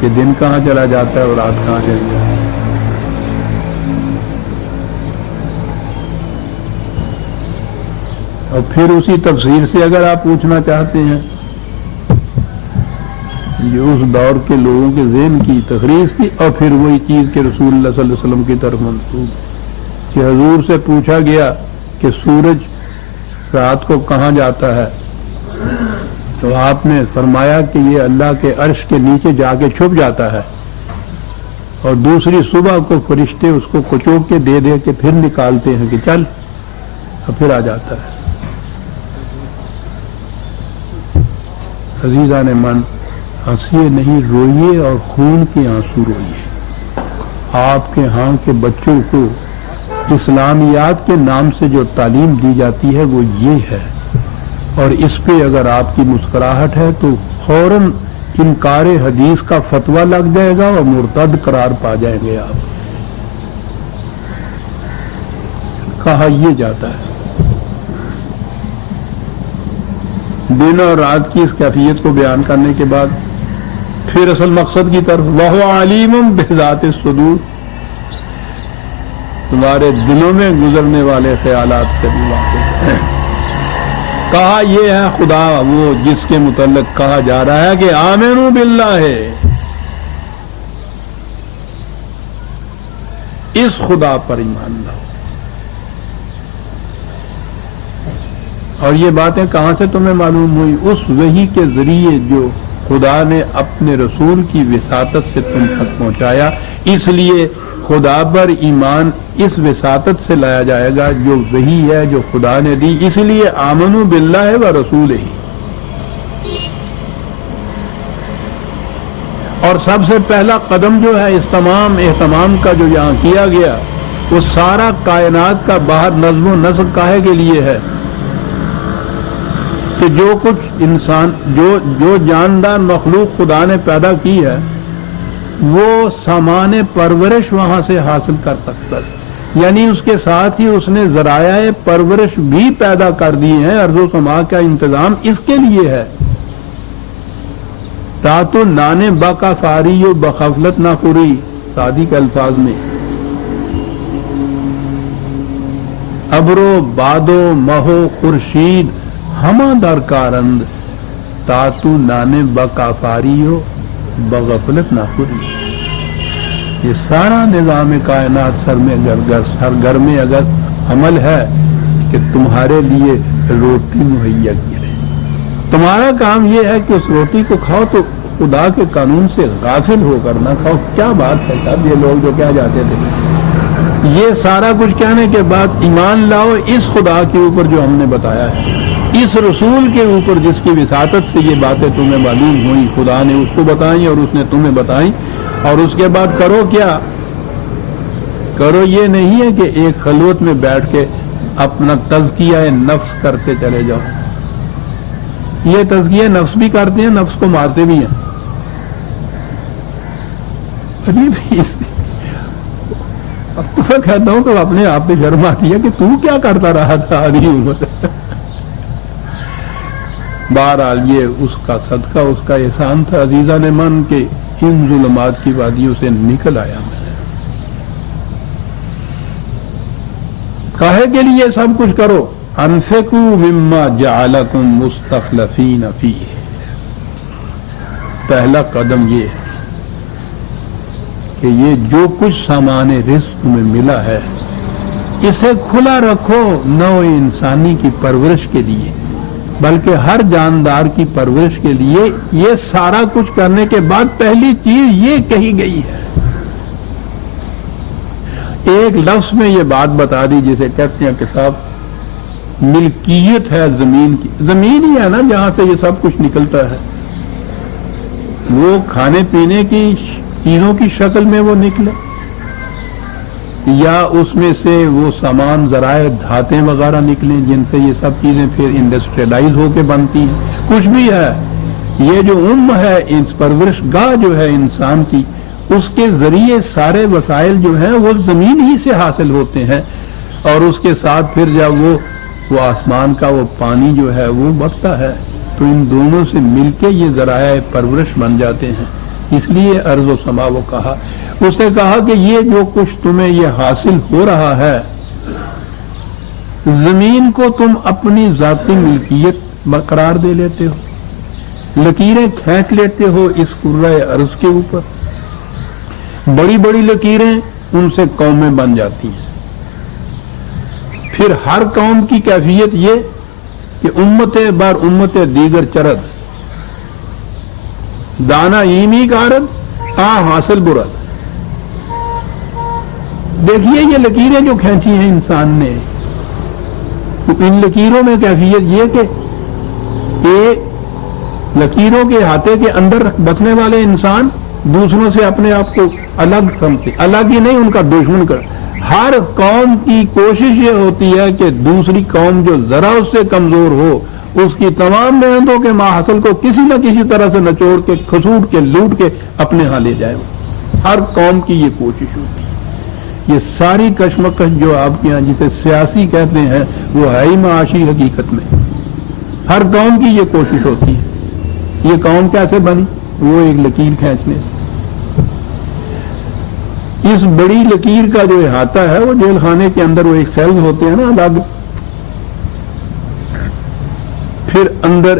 کہ دن کہاں چلا جاتا ہے اور رات کہاں چلی جاتی ہے. اور پھر اسی تفسیر سے اگر آپ پوچھنا چاہتے ہیں، یہ اس دور کے لوگوں کے ذہن کی تخریص تھی، اور پھر وہی چیز کہ رسول اللہ صلی اللہ علیہ وسلم کی طرف منسوب، کہ حضور سے پوچھا گیا کہ سورج رات کو کہاں جاتا ہے، تو آپ نے فرمایا کہ یہ اللہ کے عرش کے نیچے جا کے چھپ جاتا ہے، اور دوسری صبح کو فرشتے اس کو کچوک کے دے دے کے پھر نکالتے ہیں کہ چل، اور پھر آ جاتا ہے. عزیزان من، ہنسیے نہیں، روئیے اور خون کے آنسو روئیے. آپ کے ہاں کے بچوں کو اسلامیات کے نام سے جو تعلیم دی جاتی ہے وہ یہ ہے، اور اس پہ اگر آپ کی مسکراہٹ ہے تو فوراً انکار حدیث کا فتویٰ لگ جائے گا اور مرتد قرار پا جائیں گے آپ. کہا یہ جاتا ہے. دن اور رات کی اس کیفیت کو بیان کرنے کے بعد پھر اصل مقصد کی طرف، وَهُوَ عَلِيمٌ بِذَاتِ الصُّدُورِ، تمہارے دلوں میں گزرنے والے خیالات سے بھی واقف ہے. کہا یہ ہے خدا وہ جس کے متعلق کہا جا رہا ہے کہ آمنوا باللہ، اس خدا پر ایمان لاؤ. اور یہ باتیں کہاں سے تمہیں معلوم ہوئی؟ اس وحی کے ذریعے جو خدا نے اپنے رسول کی وساطت سے تم تک پہنچایا. اس لیے خدا پر ایمان اس وساطت سے لایا جائے گا جو وحی ہے جو خدا نے دی. اس لیے آمنوا باللہ و رسولہ. اور سب سے پہلا قدم جو ہے اس تمام اہتمام کا جو یہاں کیا گیا، وہ سارا کائنات کا باہر نظم و نسق کاہے کے لیے ہے کہ جو کچھ انسان جو جاندار مخلوق خدا نے پیدا کی ہے وہ سامان پرورش وہاں سے حاصل کر سکتا ہے، یعنی اس کے ساتھ ہی اس نے ذرائع پرورش بھی پیدا کر دی ہیں۔ ارض و سما کا انتظام اس کے لیے ہے، تاتو نانے باقا فاری و بغفلت نہ خوری، سادی کے الفاظ میں ابرو بادو مہو خورشید ہما در کارند، تاتو نانے باقا فاری و بغفلت نہ خوری۔ یہ سارا نظام کائنات ہر گھر میں اگر عمل ہے کہ تمہارے لیے روٹی مہیا کی رہے، تمہارا کام یہ ہے کہ اس روٹی کو کھاؤ تو خدا کے قانون سے غافل ہو کر نہ کھاؤ۔ کیا بات ہے صاحب، یہ لوگ جو کیا جاتے تھے، یہ سارا کچھ کہنے کے بعد ایمان لاؤ اس خدا کے اوپر جو ہم نے بتایا ہے، اس رسول کے اوپر جس کی وساطت سے یہ باتیں تمہیں معلوم ہوئی، خدا نے اس کو بتائیں اور اس نے تمہیں بتائیں، اور اس کے بعد کرو کیا؟ کرو یہ نہیں ہے کہ ایک خلوت میں بیٹھ کے اپنا تزکیہ نفس کرتے چلے جاؤ۔ یہ تزکیہ نفس بھی کرتے ہیں، نفس کو مارتے بھی ہیں۔ اب تو میں کہتا ہوں تو اپنے آپ پہ شرم آتی ہے کہ تو کیا کرتا رہا تھا آدھی عمر۔ بہرحال یہ اس کا صدقہ، اس کا احسان تھا عزیزان من کے ان ظلمات کی وادیوں سے نکل آیا میں۔ کاہے کے لیے سب کچھ کرو؟ انفقوا مما جعلکم مستخلفین فیہ، پہلا قدم یہ ہے کہ یہ جو کچھ سامان رزق میں ملا ہے اسے کھلا رکھو، نوع انسانی کی پرورش کے لیے، بلکہ ہر جاندار کی پرورش کے لیے۔ یہ سارا کچھ کرنے کے بعد پہلی چیز یہ کہی گئی ہے، ایک لفظ میں یہ بات بتا دی جسے کہتے ہیں کہ صاحب ملکیت ہے زمین کی۔ زمین ہی ہے نا جہاں سے یہ سب کچھ نکلتا ہے، وہ کھانے پینے کی چیزوں کی شکل میں وہ نکلے، یا اس میں سے وہ سامان ذرائع دھاتیں وغیرہ نکلیں جن سے یہ سب چیزیں پھر انڈسٹریلائز ہو کے بنتی ہیں۔ کچھ بھی ہے، یہ جو ہے اس پرورش گاہ جو ہے انسان کی، اس کے ذریعے سارے وسائل جو ہیں وہ زمین ہی سے حاصل ہوتے ہیں، اور اس کے ساتھ پھر جب وہ آسمان کا وہ پانی جو ہے وہ بڑھتا ہے، تو ان دونوں سے مل کے یہ ذرائع پرورش بن جاتے ہیں۔ اس لیے ارض و سما وہ کہا، اس نے کہا کہ یہ جو کچھ تمہیں یہ حاصل ہو رہا ہے، زمین کو تم اپنی ذاتی ملکیت قرار دے لیتے ہو، لکیریں کھینچ لیتے ہو اس کرۂ ارض کے اوپر، بڑی بڑی لکیریں، ان سے قومیں بن جاتی ہیں۔ پھر ہر قوم کی کیفیت یہ کہ امت بر امت دیگر چرد، دانا ایمی کارد آ حاصل برد۔ دیکھیے یہ لکیریں جو کھینچی ہیں انسان نے، تو ان لکیروں میں کیفیت یہ کہ ایک لکیروں کے ہاتھے کے اندر بسنے والے انسان دوسروں سے اپنے آپ کو الگ سمجھتے، الگ ہی نہیں ان کا دشمن کر۔ ہر قوم کی کوشش یہ ہوتی ہے کہ دوسری قوم جو ذرا اس سے کمزور ہو، اس کی تمام محنتوں کے ماحصل کو کسی نہ کسی طرح سے نچوڑ کے، کھسوٹ کے، لوٹ کے اپنے ہاں لے جائے۔ ہر قوم کی یہ کوشش ہوتی ہے۔ یہ ساری کشمکش جو آپ کے یہاں جسے سیاسی کہتے ہیں، وہ ہے ہی معاشی حقیقت میں۔ ہر قوم کی یہ کوشش ہوتی ہے۔ یہ قوم کیسے بنی؟ وہ ایک لکیر کھینچنے سے۔ اس بڑی لکیر کا جو احاطہ ہے وہ جیل خانے کے اندر وہ ایک سیل ہوتے ہیں نا الگ، پھر اندر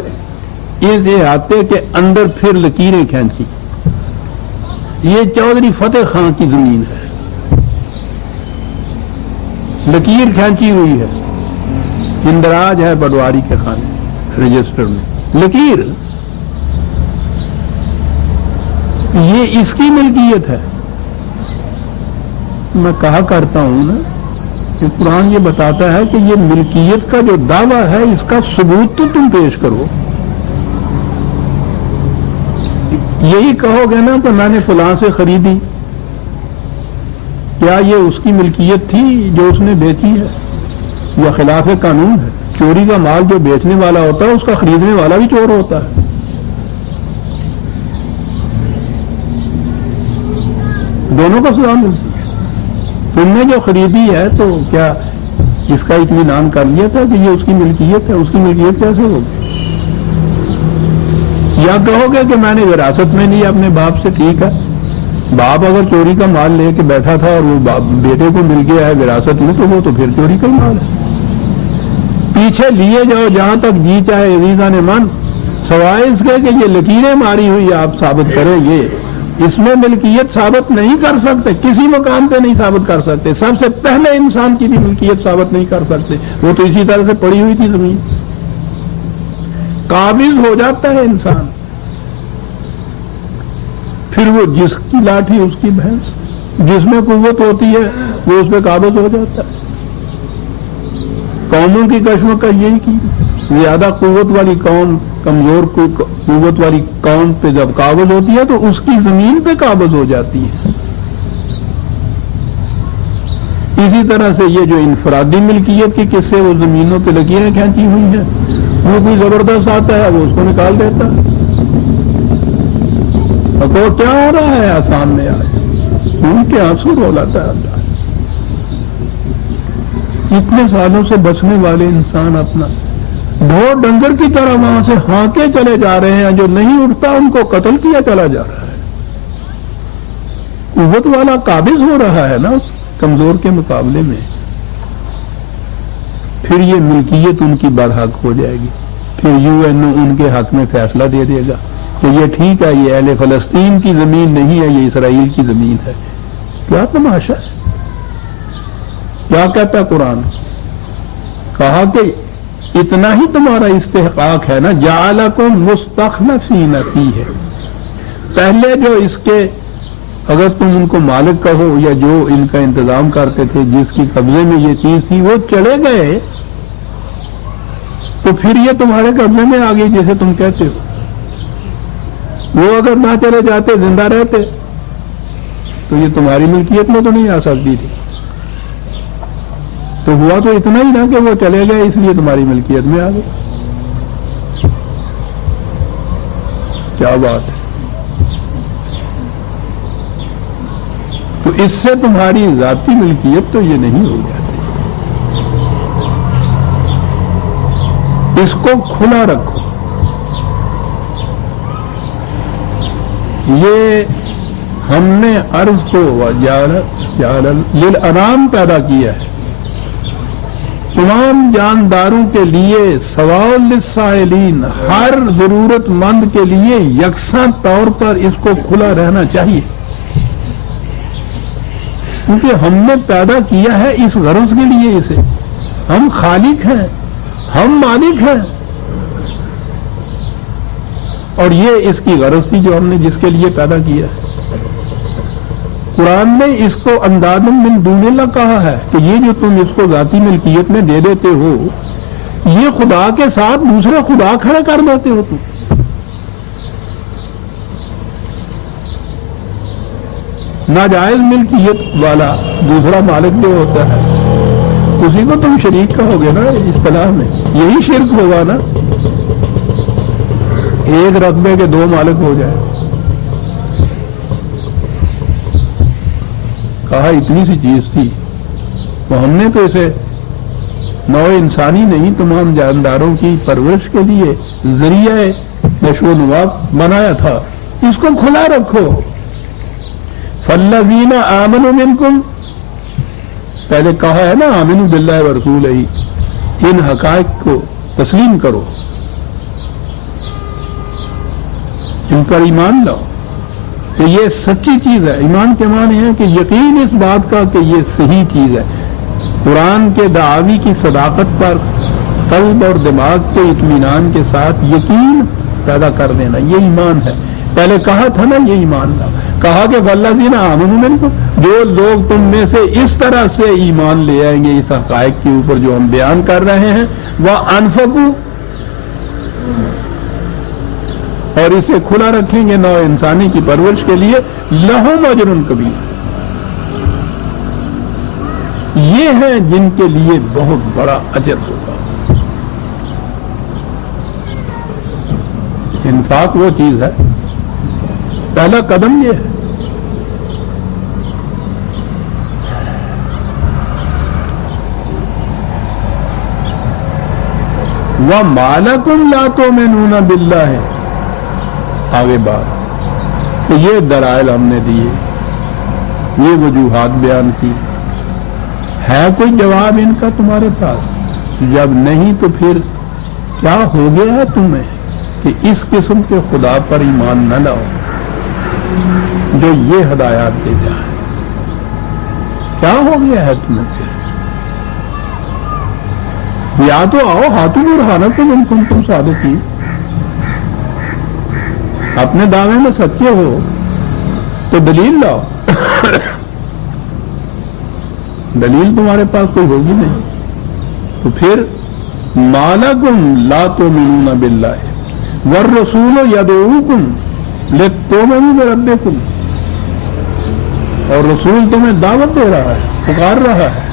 اس احاطے کے اندر پھر لکیریں کھینچی۔ یہ چودھری فتح خان کی زمین ہے، لکیر کھینچی ہوئی ہے، اندراج ہے پٹواری کے خانے رجسٹر میں۔ لکیر یہ اس کی ملکیت ہے۔ میں کہا کرتا ہوں نا کہ قرآن یہ بتاتا ہے کہ یہ ملکیت کا جو دعویٰ ہے اس کا ثبوت تو تم پیش کرو۔ یہی کہو گے نا کہ میں نے فلاں سے خریدی، کیا یہ اس کی ملکیت تھی جو اس نے بیچی ہے؟ یا خلاف قانون ہے؟ چوری کا مال جو بیچنے والا ہوتا ہے اس کا خریدنے والا بھی چور ہوتا ہے۔ دونوں کو سزا ملتی ہے. تم نے جو خریدی ہے تو کیا اس کا اطمینان کر لیا تھا کہ یہ اس کی ملکیت ہے؟ اس کی ملکیت کیسے ہوگی؟ یا کہو گے کہ میں نے وراثت میں لیا اپنے باپ سے. ٹھیک ہے، باپ اگر چوری کا مال لے کے بیٹھا تھا اور وہ بیٹے کو مل گیا ہے وراثت میں، تو وہ تو پھر چوری کا مال ہے. پیچھے لیے جاؤ جہاں تک جی چاہے عزیزاں نے من، سوائے اس کے کہ یہ لکیریں ماری ہوئی آپ ثابت کریں. یہ اس میں ملکیت ثابت نہیں کر سکتے، کسی مقام پہ نہیں ثابت کر سکتے. سب سے پہلے انسان کی بھی ملکیت ثابت نہیں کر سکتے. وہ تو اسی طرح سے پڑی ہوئی تھی زمین. قابض ہو جاتا ہے انسان، پھر وہ جس کی لاٹھی اس کی بھینس، جس میں قوت ہوتی ہے وہ اس پہ قابض ہو جاتا ہے. قوموں کی کشمکش یہی کی، زیادہ قوت والی قوم کمزور قوت والی قوم پہ جب قابض ہوتی ہے تو اس کی زمین پہ قابض ہو جاتی ہے. اسی طرح سے یہ جو انفرادی ملکیت کی قصے وہ زمینوں پہ لکیریں کھینچی ہوئی ہیں، وہ کوئی زبردست آتا ہے وہ اس کو نکال دیتا ہے. تو کیا ہو رہا ہے آسام میں آج؟ ان کے آنسو رولاتا ہے اللہ. اتنے سالوں سے بچنے والے انسان اپنا ڈھور ڈنگر کی طرح وہاں سے ہانکے چلے جا رہے ہیں. جو نہیں اٹھتا ان کو قتل کیا چلا جا رہا ہے. قوت والا قابض ہو رہا ہے نا اس کمزور کے مقابلے میں. پھر یہ ملکیت ان کی برحق ہو جائے گی. پھر UN ان کے حق میں فیصلہ دے دے گا کہ یہ ٹھیک ہے، یہ اہل فلسطین کی زمین نہیں ہے، یہ اسرائیل کی زمین ہے. کیا تماشا ہے؟ کیا کہتا ہے قرآن؟ کہا کہ اتنا ہی تمہارا استحقاق ہے نا، جعلکم مستخلفین فیہ. پہلے جو اس کے اگر تم ان کو مالک کہو یا جو ان کا انتظام کرتے تھے، جس کی قبضے میں یہ چیز تھی، وہ چلے گئے تو پھر یہ تمہارے قبضے میں آ گئی جیسے تم کہتے ہو. وہ اگر نہ چلے جاتے، زندہ رہتے، تو یہ تمہاری ملکیت میں تو نہیں آ سکتی تھی. تو ہوا تو اتنا ہی نا کہ وہ چلے گئے اس لیے تمہاری ملکیت میں آ گئے. کیا بات ہے! تو اس سے تمہاری ذاتی ملکیت تو یہ نہیں ہو جاتی. اس کو کھلا رکھو. یہ ہم نے عرض کو للانام پیدا کیا ہے، تمام جانداروں کے لیے، سواء للسائلین، ہر ضرورت مند کے لیے یکساں طور پر اس کو کھلا رہنا چاہیے. کیونکہ ہم نے پیدا کیا ہے اس غرض کے لیے اسے. ہم خالق ہیں، ہم مالک ہیں، اور یہ اس کی غرض تھی جو ہم نے جس کے لیے پیدا کیا ہے. قرآن نے اس کو انداز من دون اللہ کہا ہے کہ یہ جو تم اس کو ذاتی ملکیت میں دے دیتے ہو، یہ خدا کے ساتھ دوسرے خدا کھڑے کر دیتے ہو تم. ناجائز ملکیت والا دوسرا مالک جو ہوتا ہے اسی کو تم شریک کہو گے نا اصطلاح میں. یہی شرک ہوگا نا، ایک رقبے کے دو مالک ہو جائے. کہا اتنی سی چیز تھی تو ہم نے تو اسے نوع انسانی نہیں، تمام جانداروں کی پرورش کے لیے ذریعہ نشو و نما بنایا تھا. اس کو کھلا رکھو. فالذین آمنوا منکم، پہلے کہا ہے نا آمنوا باللہ ورسولہ، ان حقائق کو تسلیم کرو، ان پر ایمان لاؤ. تو یہ سچی چیز ہے. ایمان کے معنی ہے کہ یقین اس بات کا کہ یہ صحیح چیز ہے. قرآن کے دعاوی کی صداقت پر قلب اور دماغ کے اطمینان کے ساتھ یقین پیدا کر دینا، یہ ایمان ہے. پہلے کہا تھا نا یہ ایمان لا. کہا کہ والذین آمنوا منکم، جو لوگ تم میں سے اس طرح سے ایمان لے آئیں گے اس حقائق کے اوپر جو ہم بیان کر رہے ہیں، وانفقوا، اور اسے کھلا رکھیں گے نوع انسانی کی پرورش کے لیے، لہم اجر کبیر، یہ ہیں جن کے لیے بہت بڑا اجر ہوگا. انفاق وہ چیز ہے، پہلا قدم یہ ہے. وَمَا لَكُمْ لَا تُؤْمِنُونَ بِاللَّهِ. آگے بات تو یہ دلائل ہم نے دیے، یہ وجوہات بیان کی. ہے کوئی جواب ان کا تمہارے پاس؟ جب نہیں تو پھر کیا ہو گیا ہے تمہیں کہ اس قسم کے خدا پر ایمان نہ لاؤ جو یہ ہدایات دے جائے؟ کیا ہو گیا ہے تمہیں پھر؟ یا تو آؤ ہاتھوں برہانکم ان کنتم صادقین، اپنے دعوے میں سچے ہو تو دلیل لاؤ. دلیل تمہارے پاس کوئی ہوگی نہیں تو پھر ما لکم لا تؤمنون باللہ والرسول یدعوکم لتؤمنوا بربکم، اور رسول تمہیں دعوت دے رہا ہے، پکار رہا ہے.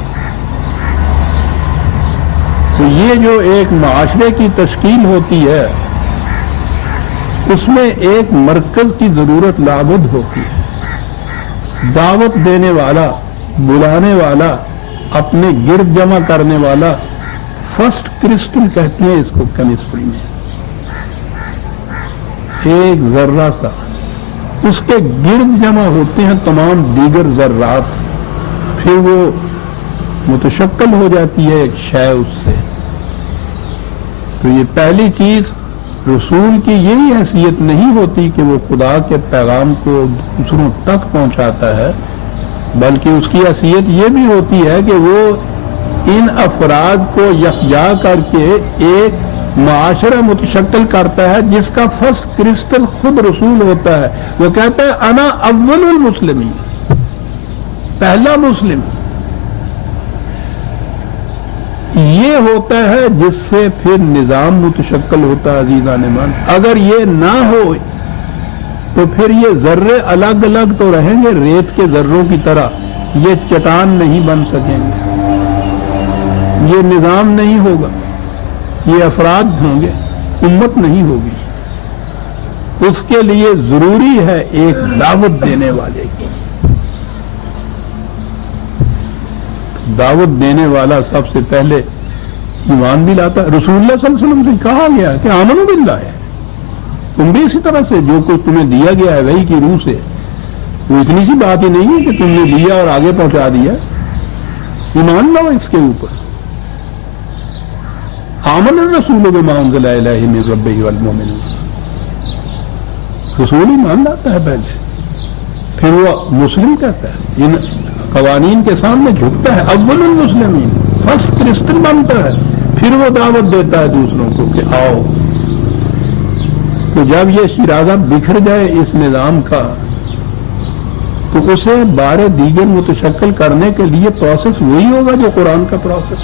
تو یہ جو ایک معاشرے کی تشکیل ہوتی ہے اس میں ایک مرکز کی ضرورت لابد ہوتی ہے. دعوت دینے والا، بلانے والا، اپنے گرد جمع کرنے والا، فرسٹ کرسٹل کہتے ہیں اس کو کیمسٹری میں، ایک ذرہ سا، اس کے گرد جمع ہوتے ہیں تمام دیگر ذرات، پھر وہ متشکل ہو جاتی ہے ایک شے اس سے. تو یہ پہلی چیز، رسول کی یہی حیثیت نہیں ہوتی کہ وہ خدا کے پیغام کو دوسروں تک پہنچاتا ہے، بلکہ اس کی حیثیت یہ بھی ہوتی ہے کہ وہ ان افراد کو یکجا کر کے ایک معاشرہ متشکل کرتا ہے جس کا فرسٹ کرسٹل خود رسول ہوتا ہے. وہ کہتا ہے انا اول المسلمین، پہلا مسلم. یہ ہوتا ہے جس سے پھر نظام متشکل ہوتا ہے. عزیزان من، اگر یہ نہ ہو تو پھر یہ ذرے الگ الگ تو رہیں گے ریت کے ذروں کی طرح، یہ چٹان نہیں بن سکیں گے، یہ نظام نہیں ہوگا، یہ افراد ہوں گے، امت نہیں ہوگی. اس کے لیے ضروری ہے ایک دعوت دینے والے کی. دعوت دینے والا سب سے پہلے ایمان بھی لاتا ہے. رسول اللہ صلی اللہ علیہ وسلم سے کہا گیا کہ آمنوا باللہ ہے، تم بھی اسی طرح سے جو کچھ تمہیں دیا گیا ہے وہی کی روح سے. وہ اتنی سی بات ہی نہیں ہے کہ تم نے دیا اور آگے پہنچا دیا، ایمان لاؤ اس کے اوپر. آمن الرسول بما انزل الیہ من ربہ والمؤمنون، رسول ایمان لاتا ہے پہلے، پھر وہ مسلم کہتا ہے، ان قوانین کے سامنے جھکتا ہے. اول المسلمین، فرسٹ کرسچن بنتا ہے، پھر وہ دعوت دیتا ہے دوسروں کو کہ آؤ. تو جب یہ شیرازہ بکھر جائے اس نظام کا تو اسے بارے دیگر متشکل کرنے کے لیے پروسیس وہی ہوگا جو قرآن کا پروسیس.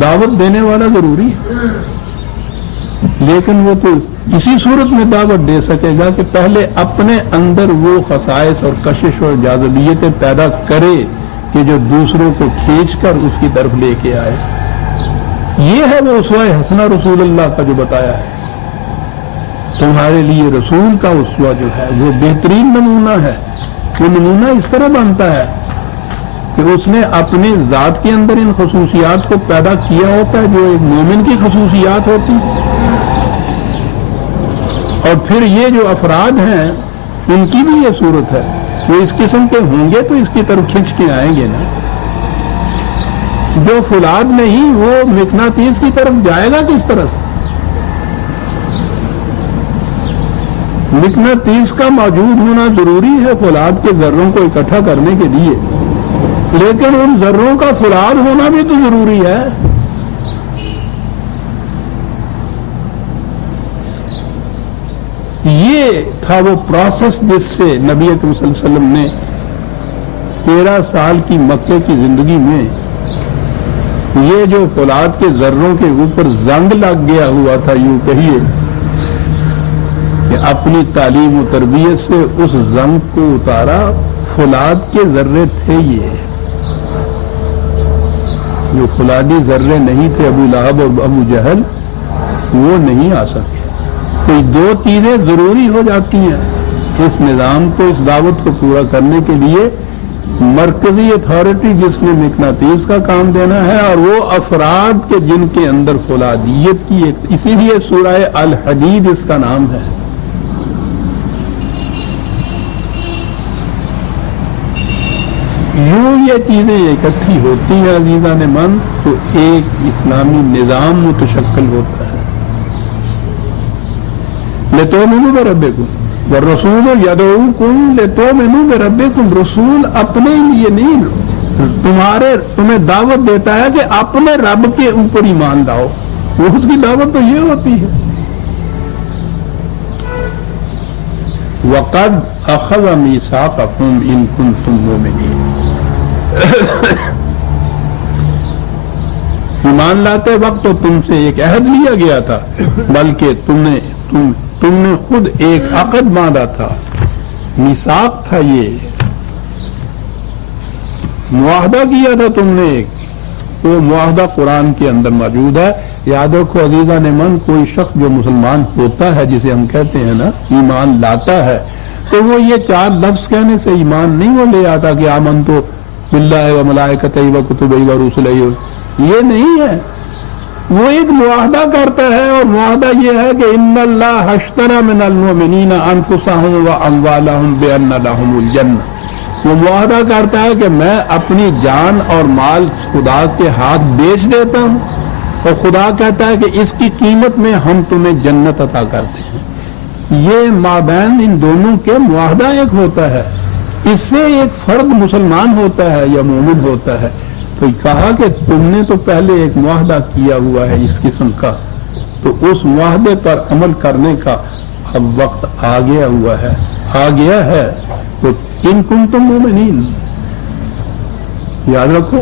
دعوت دینے والا ضروری ہے، لیکن وہ تو اسی صورت میں دعوت دے سکے گا کہ پہلے اپنے اندر وہ خصائص اور کشش اور جاذبیتیں پیدا کرے کہ جو دوسروں کو کھینچ کر اس کی طرف لے کے آئے. یہ ہے وہ اسوہ حسنہ رسول اللہ کا جو بتایا ہے. تمہارے لیے رسول کا اسوہ جو ہے وہ بہترین نمونہ ہے. وہ نمونہ اس طرح بنتا ہے کہ اس نے اپنی ذات کے اندر ان خصوصیات کو پیدا کیا ہوتا ہے جو ایک مومن کی خصوصیات ہوتی، اور پھر یہ جو افراد ہیں ان کی بھی یہ صورت ہے. وہ اس قسم کے ہوں گے تو اس کی طرف کھینچ کے آئیں گے نا. جو فولاد نہیں وہ مقناطیس کی طرف جائے گا کس طرح سے؟ مقناطیس کا موجود ہونا ضروری ہے فولاد کے ذروں کو اکٹھا کرنے کے لیے، لیکن ان ذروں کا فولاد ہونا بھی تو ضروری ہے. یہ تھا وہ پروسیس جس سے نبی اکرم صلی اللہ علیہ وسلم نے 13 سال کی مکے کی زندگی میں یہ جو فولاد کے ذروں کے اوپر زنگ لگ گیا ہوا تھا، یوں کہیے کہ اپنی تعلیم و تربیت سے اس زنگ کو اتارا. فولاد کے ذرے تھے، یہ جو فولادی ذرے نہیں تھے ابو لہب اور ابو جہل، وہ نہیں آ سکے. تو دو چیزیں ضروری ہو جاتی ہیں اس نظام کو، اس دعوت کو پورا کرنے کے لیے. مرکزی اتھارٹی جس نے مقناطیس کا کام دینا ہے، اور وہ افراد کے جن کے اندر فولادیت کی ایک، اسی لیے سورہ الحدید اس کا نام ہے۔ یوں یہ چیزیں اکٹھی ہوتی ہیں عزیزان من تو ایک اسلامی نظام متشکل ہوتا ہے۔ لِتُؤْمِنُوا بِرَبِّكُمْ وَالرَّسُولُ يَدْعُوكُمْ لِتُؤْمِنُوا بِرَبِّكُمْ، رسول اپنے لیے نہیں، تمہیں دعوت دیتا ہے کہ اپنے رب کے اوپر ایمان لاؤ، وہ اس کی دعوت تو یہ ہوتی ہے۔ وَقَدْ أَخَذَ مِيثَاقَكُمْ إِن كُنتُم مُّؤْمِنِينَ، ایمان لاتے وقت تو تم سے ایک عہد لیا گیا تھا، بلکہ تم نے خود ایک عقد باندھا تھا، میثاق تھا، یہ معاہدہ کیا تھا تم نے ایک، وہ معاہدہ قرآن کے اندر موجود ہے۔ یاد رکھو عزیزان من، کوئی شخص جو مسلمان ہوتا ہے، جسے ہم کہتے ہیں نا ایمان لاتا ہے، تو وہ یہ چار لفظ کہنے سے ایمان نہیں وہ لے آتا کہ آمنت باللہ و ملائکتہ و کتبہ و رسلہ، یہ نہیں ہے، وہ ایک معاہدہ کرتا ہے، اور معاہدہ یہ ہے کہ ان اللہ اشتری من المؤمنین انفسهم و اموالهم بان لهم الجنہ، وہ معاہدہ کرتا ہے کہ میں اپنی جان اور مال خدا کے ہاتھ بیچ دیتا ہوں، اور خدا کہتا ہے کہ اس کی قیمت میں ہم تمہیں جنت عطا کرتے ہیں۔ یہ مابین ان دونوں کے معاہدہ ایک ہوتا ہے، اس سے ایک فرد مسلمان ہوتا ہے یا مومن ہوتا ہے۔ تو کہا کہ تم نے تو پہلے ایک معاہدہ کیا ہوا ہے اس قسم کا، تو اس معاہدے پر عمل کرنے کا اب وقت آ گیا ہے، تو ان کنتم مومنین، یاد رکھو،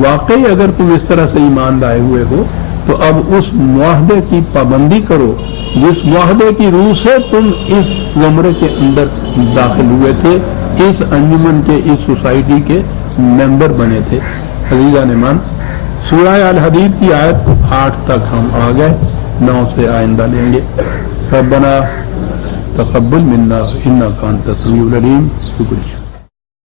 واقعی اگر تم اس طرح سے ایمان لائے ہوئے ہو تو اب اس معاہدے کی پابندی کرو جس معاہدے کی روح سے تم اس زمرے کے اندر داخل ہوئے تھے، اس انجمن کے، اس سوسائٹی کے ممبر بنے تھے۔ عزیزان من، سورہ الحدید کی آیت 8 تک ہم آ گئے، 9 سے آئندہ لیں گے۔ ربنا تقبل منا انک انت السمیع العلیم۔ شکریہ۔